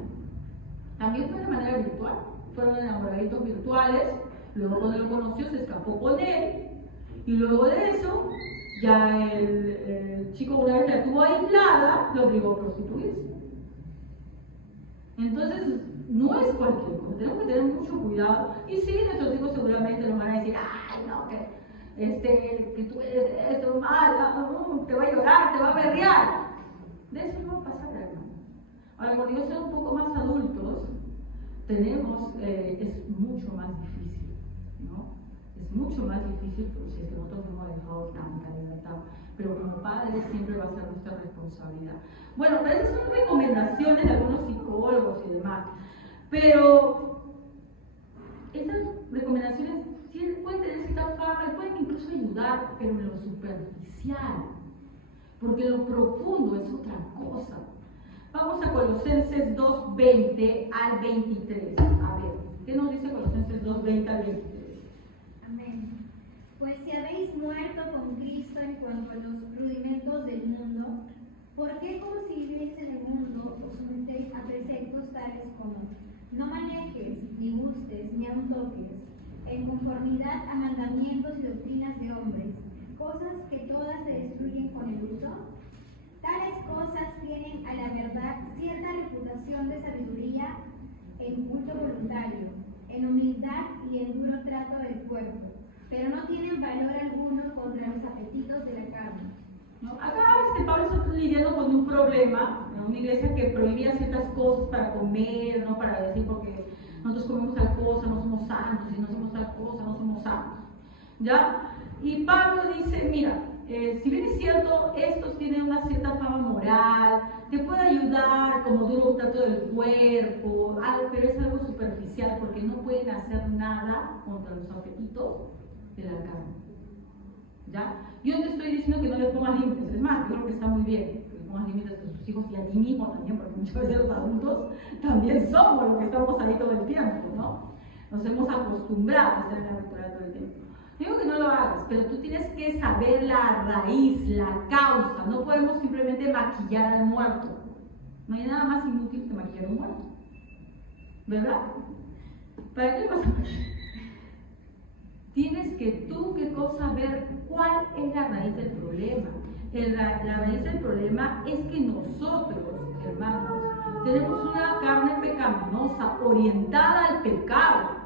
También fue de manera virtual, fueron enamoraditos virtuales, luego cuando lo conoció se escapó con él, y luego de eso, ya el chico, una vez que la tuvo aislada, lo obligó a prostituirse. Entonces, no es cualquier cosa, tenemos que tener mucho cuidado, y sí, nuestros hijos seguramente nos van a decir, ay, no, que tú eres esto, mala, te va a llorar, te va a berrear. De eso no va a pasar, hermano. Ahora, cuando ellos sean un poco más adultos, es mucho más difícil, ¿no? Es mucho más difícil porque si es que nosotros hemos dejado tanta libertad, pero como padres siempre va a ser nuestra responsabilidad. Bueno, pero esas son recomendaciones de algunos psicólogos y demás, pero estas recomendaciones pueden tener cierta forma y pueden incluso ayudar, pero en lo superficial, porque lo profundo es otra cosa. Vamos a Colosenses 2:20 al 23. A ver, ¿qué nos dice Colosenses 2:20 al 23? Amén. Pues si habéis muerto con Cristo en cuanto a los rudimentos del mundo, ¿por qué como si vivierais en el mundo os sometéis a preceptos tales como no manejes, ni gustes, ni aun toques, en conformidad a mandamientos y doctrinas de hombres, cosas que todas se destruyen con el uso? Tales cosas tienen a la verdad cierta reputación de sabiduría en culto voluntario, en humildad y en duro trato del cuerpo, pero no tienen valor alguno contra los apetitos de la carne. ¿no? Acá Pablo está lidiando con un problema, ¿no? Una iglesia que prohibía ciertas cosas para comer, ¿no? Para decir porque nosotros comemos tal cosa, no somos santos, y no somos tal cosa, no somos santos, ¿ya? Y Pablo dice, mira, si bien es cierto, estos tienen una cierta fama moral, te puede ayudar como duro trato del cuerpo, pero es algo superficial porque no pueden hacer nada contra los apetitos de la carne, ¿ya? Yo no estoy diciendo que no le pongas límites, es más, yo creo que está muy bien que le pongas límites a tus hijos y a ti mismo también, porque muchas veces los adultos también somos los que estamos ahí todo el tiempo, ¿no? Nos hemos acostumbrado a estar en la ritual todo el tiempo. Digo que no lo hagas, pero tú tienes que saber la raíz, la causa. No podemos simplemente maquillar al muerto. No hay nada más inútil que maquillar a un muerto, ¿verdad? ¿Para qué vas a maquillar? Tienes que tú, ¿qué cosa? Ver cuál es la raíz del problema. La raíz del problema es que nosotros, hermanos, tenemos una carne pecaminosa, orientada al pecado.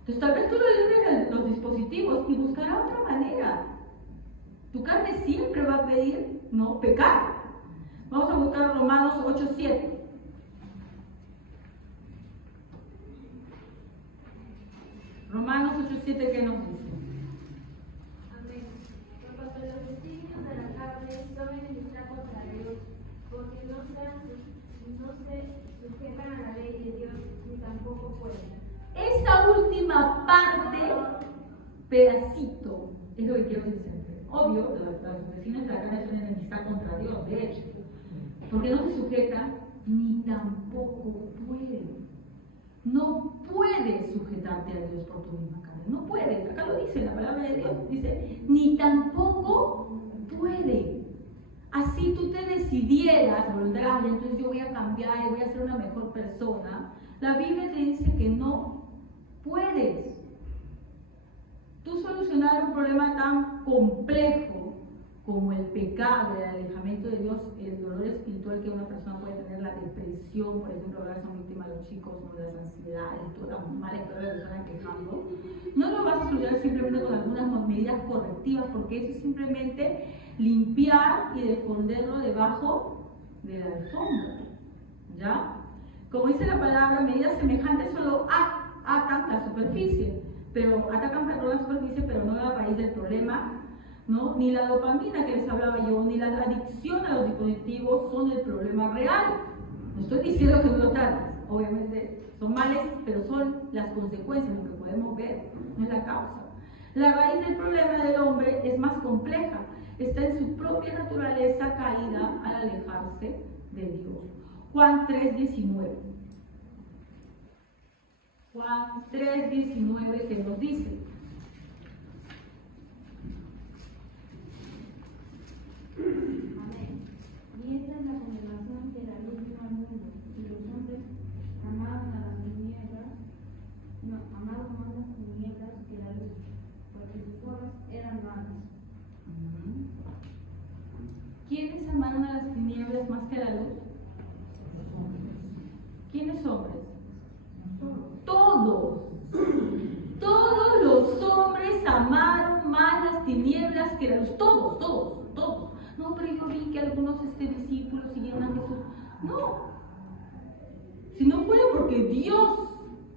Entonces tal vez tú lo libres los dispositivos y buscará otra manera. Tu carne siempre va a pedir, no, pecar. Vamos a buscar Romanos 8:7. Romanos 8:7, ¿qué nos dice? Amén. Por cuanto los designios de la carne son enemistad contra Dios, porque no se sujetan a la ley de Dios, ni tampoco pueden. Esta última parte, pedacito, es lo que quiero decir. Obvio, los vecinos de la carne son enemistad contra Dios, de hecho, porque no se sujetan ni tampoco pueden. No puedes sujetarte a Dios por tu misma carne, no puedes. Acá lo dice la palabra de Dios, dice, ni tampoco puede. Así tú te decidieras, voluntariamente, entonces yo voy a cambiar y voy a ser una mejor persona. La Biblia te dice que no puedes. Tú solucionar un problema tan complejo como el pecado, el alejamiento de Dios, el dolor espiritual que una persona puede tener, la depresión, por ejemplo, ahora son víctimas los chicos, ¿no? Las ansiedades, todas las malas que ahora se están quejando, no lo vas a solucionar simplemente con algunas medidas correctivas, porque eso es simplemente limpiar y esconderlo debajo de la alfombra, ¿ya? Como dice la palabra, medidas semejantes solo atacan la superficie, pero atacan la superficie, pero no la raíz del problema, ¿no? Ni la dopamina que les hablaba yo, ni la adicción a los dispositivos son el problema real. No estoy diciendo que no lo trates, obviamente son males, pero son las consecuencias, lo que podemos ver, no es la causa. La raíz del problema del hombre es más compleja, está en su propia naturaleza caída al alejarse de Dios. Juan 3:19. Juan 3:19, que nos dice: Amén. Y esta es la condenación, que la luz vino al mundo, y los hombres amaron a las tinieblas, amaron más las tinieblas que la luz, porque sus obras eran malas. ¿Quiénes amaron a las tinieblas más que a la luz? ¿Quiénes hombres? Todos. Todos los hombres amaron más las tinieblas que la luz. Todos. No, pero yo vi que algunos discípulos siguieron a Jesús. No. Si no fuera porque Dios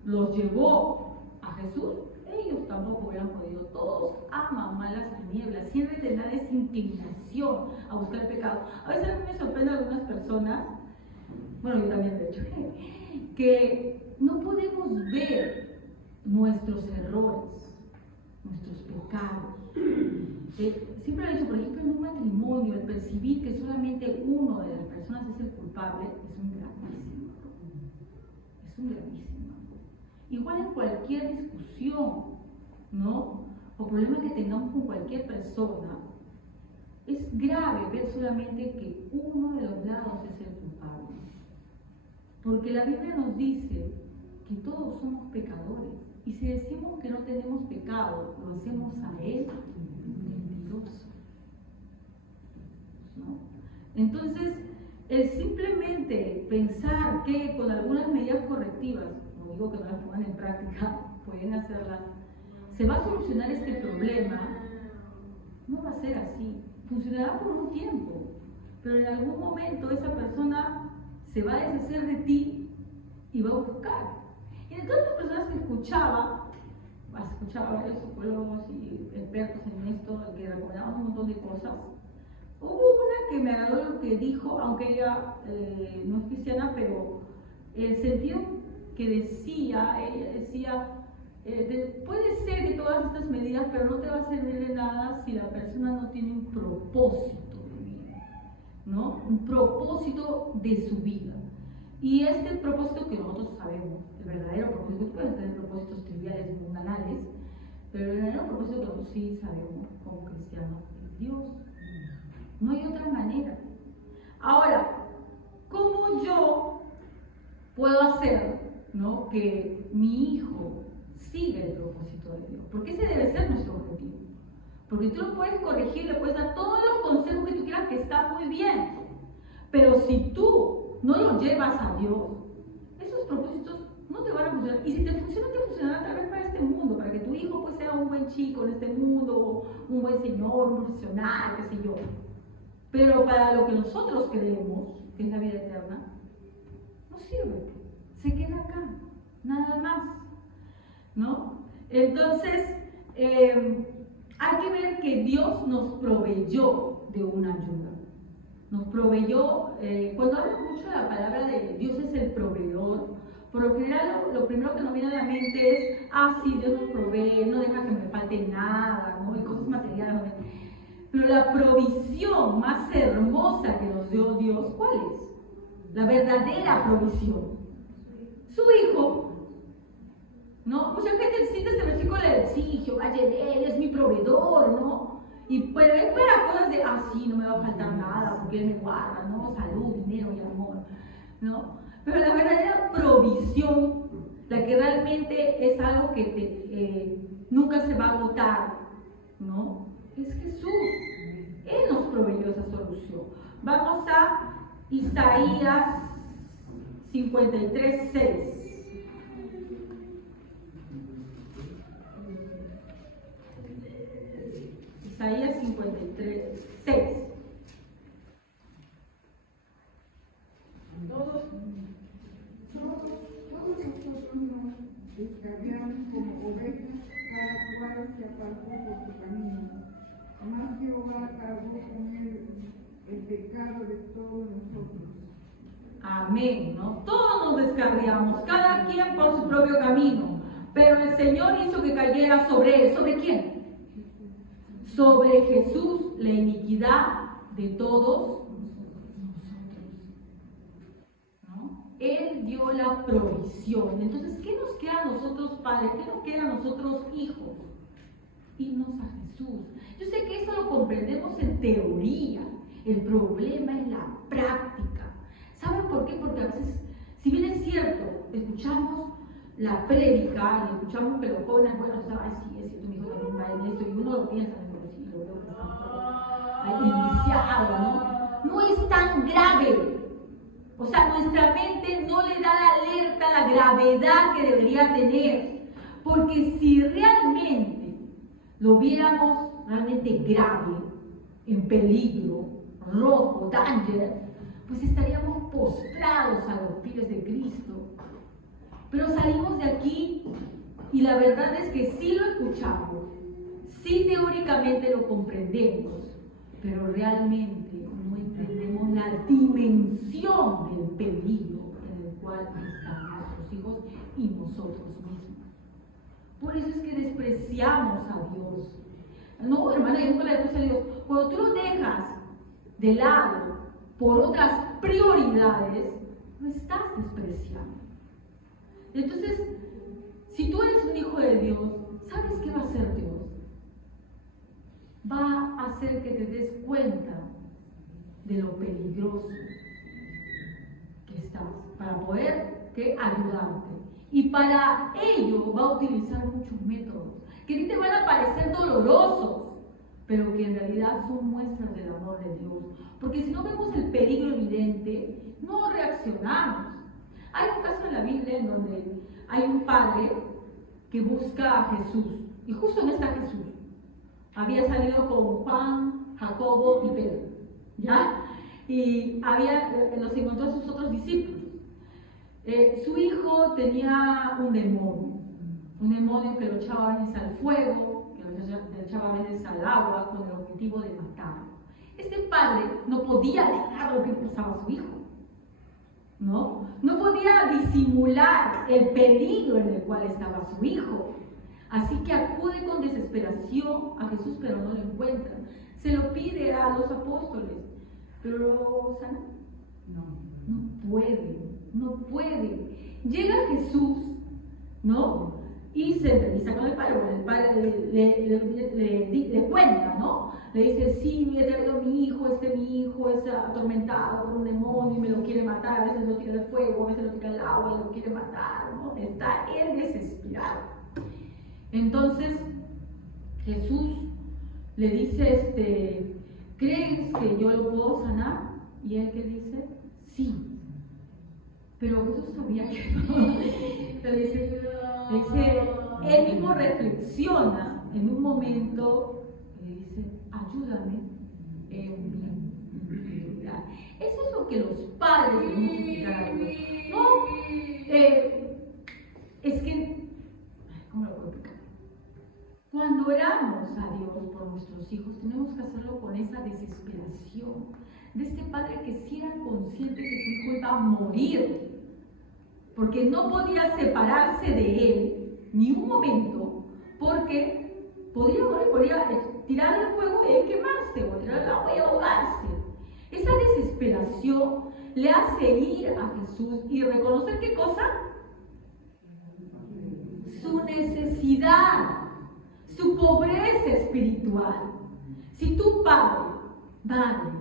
los llevó a Jesús, ellos tampoco hubieran podido. Todos aman más las tinieblas. Siempre tendrán esa inclinación a buscar el pecado. A veces a mí me sorprende algunas personas, bueno, yo también de hecho, que no podemos ver nuestros errores, nuestros pecados. Siempre lo he dicho, por ejemplo, en un matrimonio, el percibir que solamente uno de las personas es el culpable es un gravísimo. Es un gravísimo. Igual en cualquier discusión, ¿no? O problema que tengamos con cualquier persona, es grave ver solamente que uno de los lados es el culpable. Porque la Biblia nos dice que todos somos pecadores. Y si decimos que no tenemos pecado, lo hacemos a Él mentiroso, ¿no? Entonces, el simplemente pensar que con algunas medidas correctivas, no digo que no las pongan en práctica, pueden hacerlas, se va a solucionar este problema, no va a ser así. funcionará por un tiempo, pero en algún momento esa persona se va a deshacer de ti y va a buscar. Y de todas las personas que escuchaba a varios psicólogos y expertos en esto, que recomendaban un montón de cosas, hubo una que me agradó lo que dijo, aunque ella no es cristiana, pero el sentido que decía, ella decía, puede ser que todas estas medidas, pero no te va a servir de nada si la persona no tiene un propósito de vida, ¿no? Un propósito de su vida. Y este propósito que nosotros sabemos, el verdadero propósito, pueden tener propósitos triviales, mundanales, pero el verdadero propósito que nosotros sí sabemos como cristianos es Dios. No hay otra manera. Ahora, ¿cómo yo puedo hacer, ¿no?, que mi hijo siga el propósito de Dios? Porque ese debe ser nuestro objetivo. Porque tú lo puedes corregir, le puedes dar todos los consejos que tú quieras, que está muy bien. Pero si tú no lo llevas a Dios, esos propósitos no te van a funcionar. Y si te funcionan, te funcionarán tal vez para este mundo, para que tu hijo pues sea un buen chico en este mundo, un buen señor, un profesional, qué sé yo. Pero para lo que nosotros creemos, que es la vida eterna, no sirve. Se queda acá, nada más, ¿no? Entonces, hay que ver que Dios nos proveyó de una ayuda. Nos proveyó, cuando hablo mucho de la palabra de Dios es el proveedor, por lo general lo primero que nos viene a la mente es, sí, Dios nos provee, no deja que me falte nada, ¿no? Y cosas materiales. Pero la provisión más hermosa que nos dio Dios, ¿cuál es? La verdadera provisión. Su Hijo. ¿No? Mucha gente cita este versículo de sí, Jehová Jireh, Él es mi proveedor, ¿no? Pero es para cosas de, sí, no me va a faltar nada, porque Él me guarda, ¿no? Salud, dinero y amor, ¿no? Pero la verdadera provisión, la que realmente es algo que nunca se va a agotar, ¿no?, es Jesús. Él nos proveyó esa solución. Vamos a Isaías 53:6. Isaías 53:6. Todos nosotros nos descarriamos como ovejas, cada cual se apartó por su camino. Mas Jehová cargó con él el pecado de todos nosotros. Amén, ¿no? Todos nos descarriamos, cada quien por su propio camino, pero el Señor hizo que cayera sobre él. ¿Sobre quién? Sobre Jesús, la iniquidad de todos nosotros, ¿no? Él dio la provisión. Entonces, ¿qué nos queda a nosotros, padres? ¿Qué nos queda a nosotros, hijos? Irnos a Jesús. Yo sé que esto lo comprendemos en teoría, el problema es la práctica. ¿Saben por qué? Porque a veces, si bien es cierto, escuchamos la prédica y escuchamos que los jóvenes, bueno, ¿sabes? Sí, es cierto, mi hijo también va en esto, y uno lo piensa, pero sí, lo veo que está iniciado, ¿no? No es tan grave. O sea, nuestra mente no le da la alerta, la gravedad que debería tener. Porque si realmente lo viéramos realmente grave, en peligro, rojo, danger, pues estaríamos postrados a los pies de Cristo. Pero salimos de aquí y la verdad es que sí lo escuchamos, sí teóricamente lo comprendemos, pero realmente no entendemos la dimensión del peligro en el cual están nuestros hijos y nosotros mismos. Por eso es que despreciamos a Dios. No, hermana, yo nunca le desprecio a Dios. Cuando tú lo dejas de lado por otras prioridades, lo estás despreciando. Entonces, si tú eres un hijo de Dios, ¿sabes qué va a hacer Dios? Va a hacer que te des cuenta de lo peligroso que estás, para poder ayudarte. Y para ello va a utilizar muchos métodos que a ti te van a parecer dolorosos, pero que en realidad son muestras del amor de Dios. Porque si no vemos el peligro evidente, no reaccionamos. Hay un caso en la Biblia en donde hay un padre que busca a Jesús, y justo no está Jesús. Había salido con Juan Jacobo y Pedro, ¿ya? Y los encontró a sus otros discípulos. Su hijo tenía un demonio que lo echaba a veces al fuego, que lo echaba a veces al agua con el objetivo de matarlo. Este padre no podía negar lo que le pasaba a su hijo, ¿no? No podía disimular el peligro en el cual estaba su hijo. Así que acude con desesperación a Jesús, pero no lo encuentra. Se lo pide a los apóstoles, pero lo sana. No puede. Llega Jesús, ¿no? Y se entrevista con el padre. Bueno, el padre le cuenta, ¿no? Le dice, sí, he traído mi hijo es atormentado por un demonio y me lo quiere matar, a veces lo tira al fuego, a veces lo tira al agua y lo quiere matar, ¿no? Está él desesperado. Entonces, Jesús le dice, ¿crees que yo lo puedo sanar? Y él que dice, sí. Pero Jesús sabía que no. Él mismo reflexiona en un momento y dice, ayúdame en mi incredulidad. Eso es lo que los padres debemos explicar a Dios. No, es que, ¿cómo lo puedo explicar? Cuando oramos a Dios por nuestros hijos, tenemos que hacerlo con esa desesperación de este padre que sí era consciente que su hijo iba a morir, porque no podía separarse de él ni un momento, porque podría morir, podría tirar al fuego y quemarse, o tirar al agua y ahogarse. Esa desesperación le hace ir a Jesús y reconocer ¿qué cosa? Su necesidad, su pobreza espiritual. Si tu padre, madre,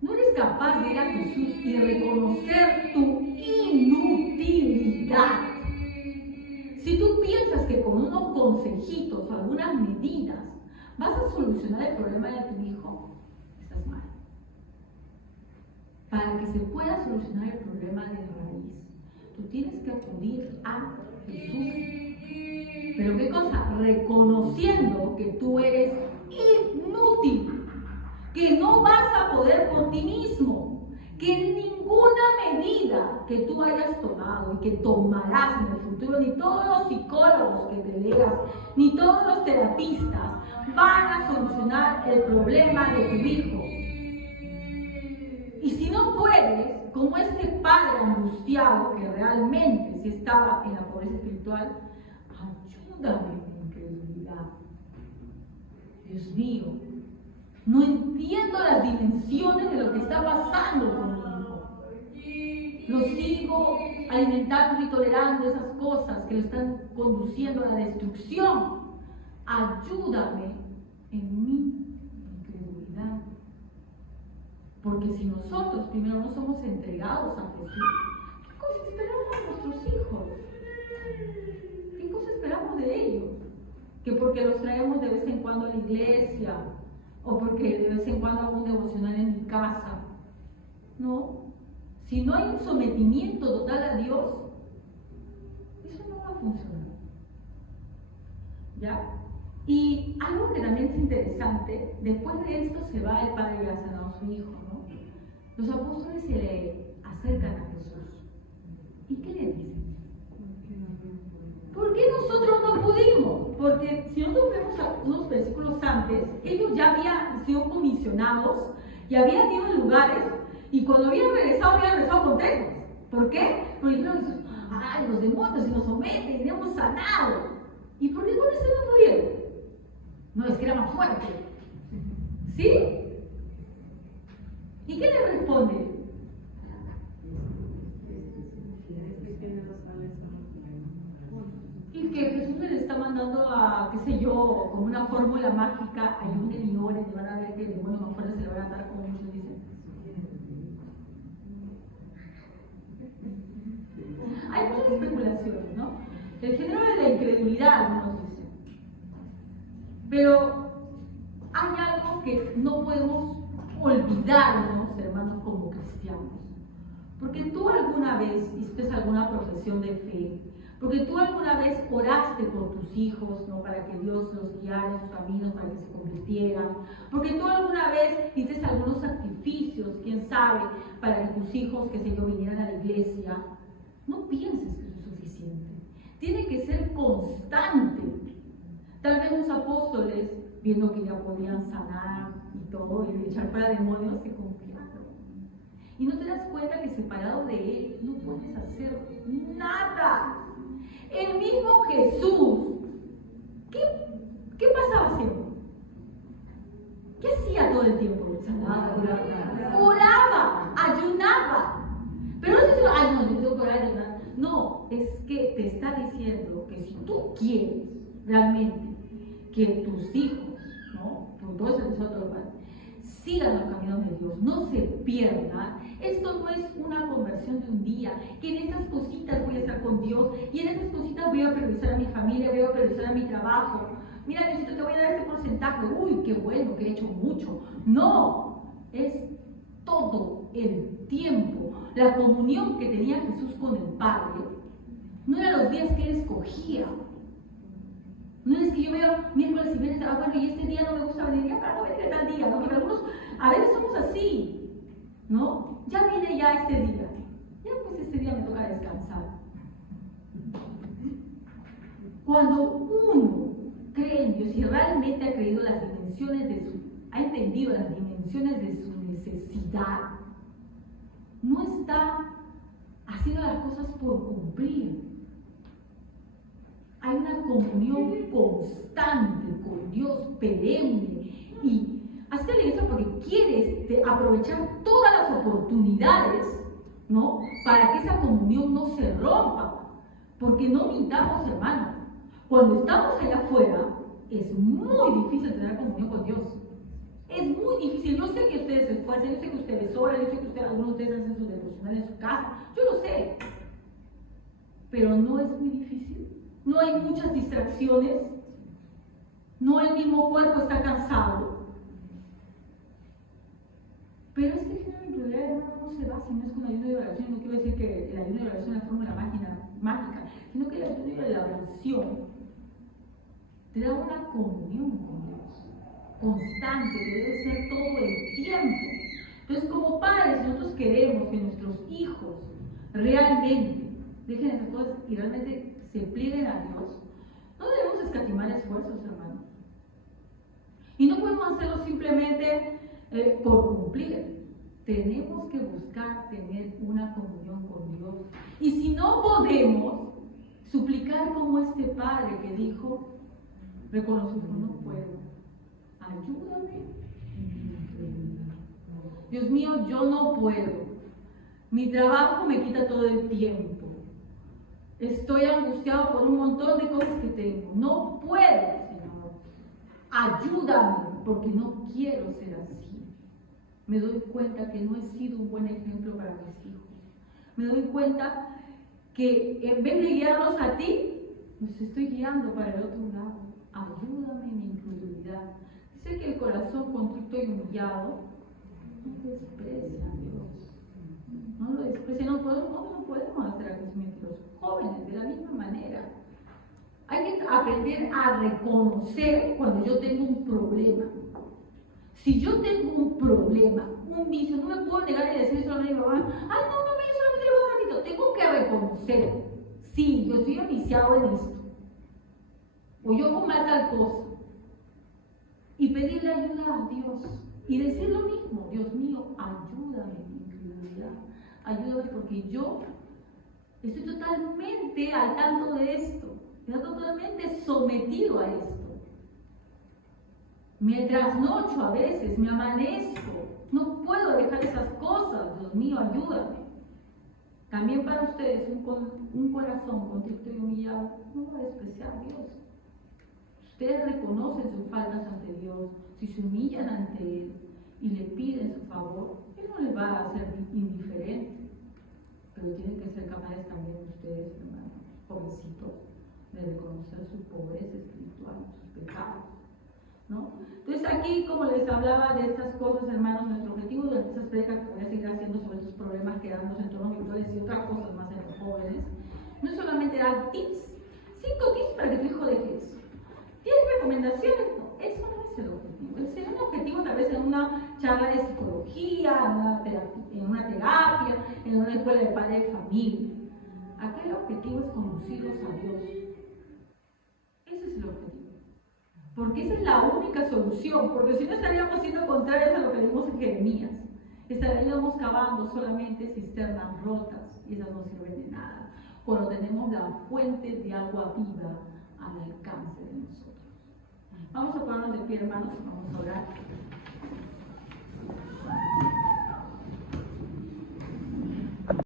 no eres capaz de ir a Jesús y reconocer tu inutilidad, si tú piensas que con unos consejitos o algunas medidas vas a solucionar el problema de tu hijo, estás mal. Para que se pueda solucionar el problema de raíz, tú tienes que acudir a Jesús. Pero ¿qué cosa? Reconociendo que tú eres inútil, que no vas a poder por ti mismo, que ninguna medida que tú hayas tomado y que tomarás en el futuro, ni todos los psicólogos que te leas, ni todos los terapistas van a solucionar el problema de tu hijo. Y si no puedes, como este padre angustiado que realmente sí estaba en la pobreza espiritual, ayúdame en incredulidad. Dios mío, no entiendo las dimensiones de lo que está pasando con mi hijo. Lo sigo alimentando y tolerando esas cosas que lo están conduciendo a la destrucción. Ayúdame en mi incredulidad. Porque si nosotros primero no somos entregados a Jesús, ¿qué cosa esperamos de nuestros hijos? ¿Qué cosa esperamos de ellos? Que porque los traemos de vez en cuando a la iglesia, o porque de vez en cuando hago un devocional en mi casa. No. Si no hay un sometimiento total a Dios, eso no va a funcionar. ¿Ya? Y algo que también es interesante, después de esto se va el padre y ha sanado a su hijo, ¿no? Los apóstoles se le acercan a Jesús. ¿Y qué le dicen? ¿Por qué nosotros no pudimos? Porque si nosotros vemos unos versículos antes, ellos ya habían sido comisionados y habían ido en lugares y cuando habían regresado contentos. ¿Por qué? Porque dijeron Jesús, ay, los demonios se nos someten y hemos sanado. ¿Y por qué con eso no pudieron? No, es que era más fuerte. ¿Sí? ¿Y qué le responde? Y que Jesús les está mandando a, qué sé yo, como una fórmula mágica, ayuden y oren y van a ver que el demonio más fuerte se le van a dar, como muchos dicen. Hay muchas especulaciones, ¿no? El género de la incredulidad, nos dicen. Pero hay algo que no podemos olvidarnos, hermanos, como cristianos. Porque tú alguna vez hiciste alguna profesión de fe, Porque tú alguna vez oraste por tus hijos, ¿no? Para que Dios los guiara en sus caminos, para que se convirtieran. Porque tú alguna vez hiciste algunos sacrificios, quién sabe, para que tus hijos, que se yo, vinieran a la iglesia. No pienses que eso es suficiente. Tiene que ser constante. Tal vez los apóstoles, viendo que ya podían sanar y todo, y echar fuera demonios, se confiaron. Y no te das cuenta que separado de Él no puedes hacer nada. El mismo Jesús, ¿qué pasaba haciendo? ¿Qué hacía todo el tiempo? Oraba, ayunaba. Pero no es eso, ay no, yo tengo que orar y ayunar. No, es que te está diciendo que si tú quieres realmente que tus hijos, ¿no? Por todo eso nosotros, sigan los caminos de Dios, no se pierdan. Esto no es una conversión de un día, que en esas cositas voy a estar con Dios y en esas cositas voy a priorizar a mi familia, voy a priorizar a mi trabajo. Mira, Diosito, te voy a dar este porcentaje. Uy, qué bueno, que he hecho mucho. No, es todo el tiempo. La comunión que tenía Jesús con el Padre no eran los días que Él escogía. No es que yo veo miércoles y viernes, bueno, y este día no me gusta venir, ya para no venir tal día, ¿no? Porque algunos a veces somos así, ¿no? Ya viene ya este día, ya pues este día me toca descansar. Cuando uno cree en Dios y realmente ha creído las dimensiones ha entendido las dimensiones de su necesidad, no está haciendo las cosas por cumplir. Hay una comunión constante con Dios, perenne, y hacer eso porque quieres aprovechar todas las oportunidades, ¿no? Para que esa comunión no se rompa. Porque no mintamos, hermano. Cuando estamos allá afuera, es muy difícil tener comunión con Dios. Es muy difícil. Yo sé que ustedes se esfuerzan, yo sé que ustedes oran, yo sé que algunos de ustedes hacen su devocional en su casa. Yo lo sé. Pero no es muy difícil. No hay muchas distracciones, no el mismo cuerpo está cansado. Pero este género de prioridad, hermano, no se va si no es con ayuno y oración. No quiero decir que el ayuno y oración es la fórmula mágica, sino que el ayuno y la oración te da una comunión con Dios, constante, que debe ser todo el tiempo. Entonces, como padres, nosotros queremos que nuestros hijos realmente dejen esas cosas y realmente se plieguen a Dios. No debemos escatimar esfuerzos, hermanos. Y no podemos hacerlo simplemente por cumplir. Tenemos que buscar tener una comunión con Dios. Y si no podemos, suplicar como este padre que dijo, reconocer, no puedo. Ayúdame. Dios mío, yo no puedo. Mi trabajo me quita todo el tiempo. Estoy angustiado por un montón de cosas que tengo. No puedo, Señor. Ayúdame, porque no quiero ser así. Me doy cuenta que no he sido un buen ejemplo para mis hijos. Me doy cuenta que en vez de guiarlos a ti, los estoy guiando para el otro lado. Ayúdame en mi incredulidad. Dice que el corazón contrito y humillado no desprecia a Dios. No lo desprecia, no podemos hacer acontecimientos. Los jóvenes, de la misma manera. Hay que aprender a reconocer cuando yo tengo un problema. Si yo tengo un problema, un vicio, no me puedo negar y decir solo a mi mamá, ay, no, mamá, yo solamente le voy a un ratito. Tengo que reconocer, sí, yo estoy viciado en esto. O yo hago mal tal cosa. Y pedirle ayuda a Dios. Y decir lo mismo, Dios mío, ayúdame en mi incredulidad. Ayúdame porque yo estoy totalmente al tanto de esto. Estoy totalmente sometido a esto. Me trasnocho a veces, me amanezco. No puedo dejar esas cosas. Dios mío, ayúdame. También para ustedes, un corazón contrito y humillado no va a despreciar a Dios. Ustedes reconocen sus faltas ante Dios, si se humillan ante Él y le piden su favor, Él no les va a ser indiferente. Pero tienen que ser capaces también ustedes, hermanos, jovencitos, de reconocer su pobreza espiritual, sus pecados, ¿no? Entonces aquí, como les hablaba de estas cosas, hermanos, nuestro objetivo durante estas predicas que voy a seguir haciendo sobre estos problemas que dan los entornos virtuales y otras cosas más en los jóvenes, no es solamente dar tips, 5 tips para que tu hijo deje eso. 10 recomendaciones, no, eso no es el objetivo. Ese es un objetivo tal vez en una charla de psicología, en una terapia, en una escuela de padres de familia. Acá el objetivo es conducirlos a Dios. Ese es el objetivo. Porque esa es la única solución, porque si no estaríamos siendo contrarios a lo que leímos en Jeremías. Estaríamos cavando solamente cisternas rotas y esas no sirven de nada, cuando tenemos la fuente de agua viva al alcance de nosotros. Vamos a ponernos de pie, hermanos, y vamos a orar.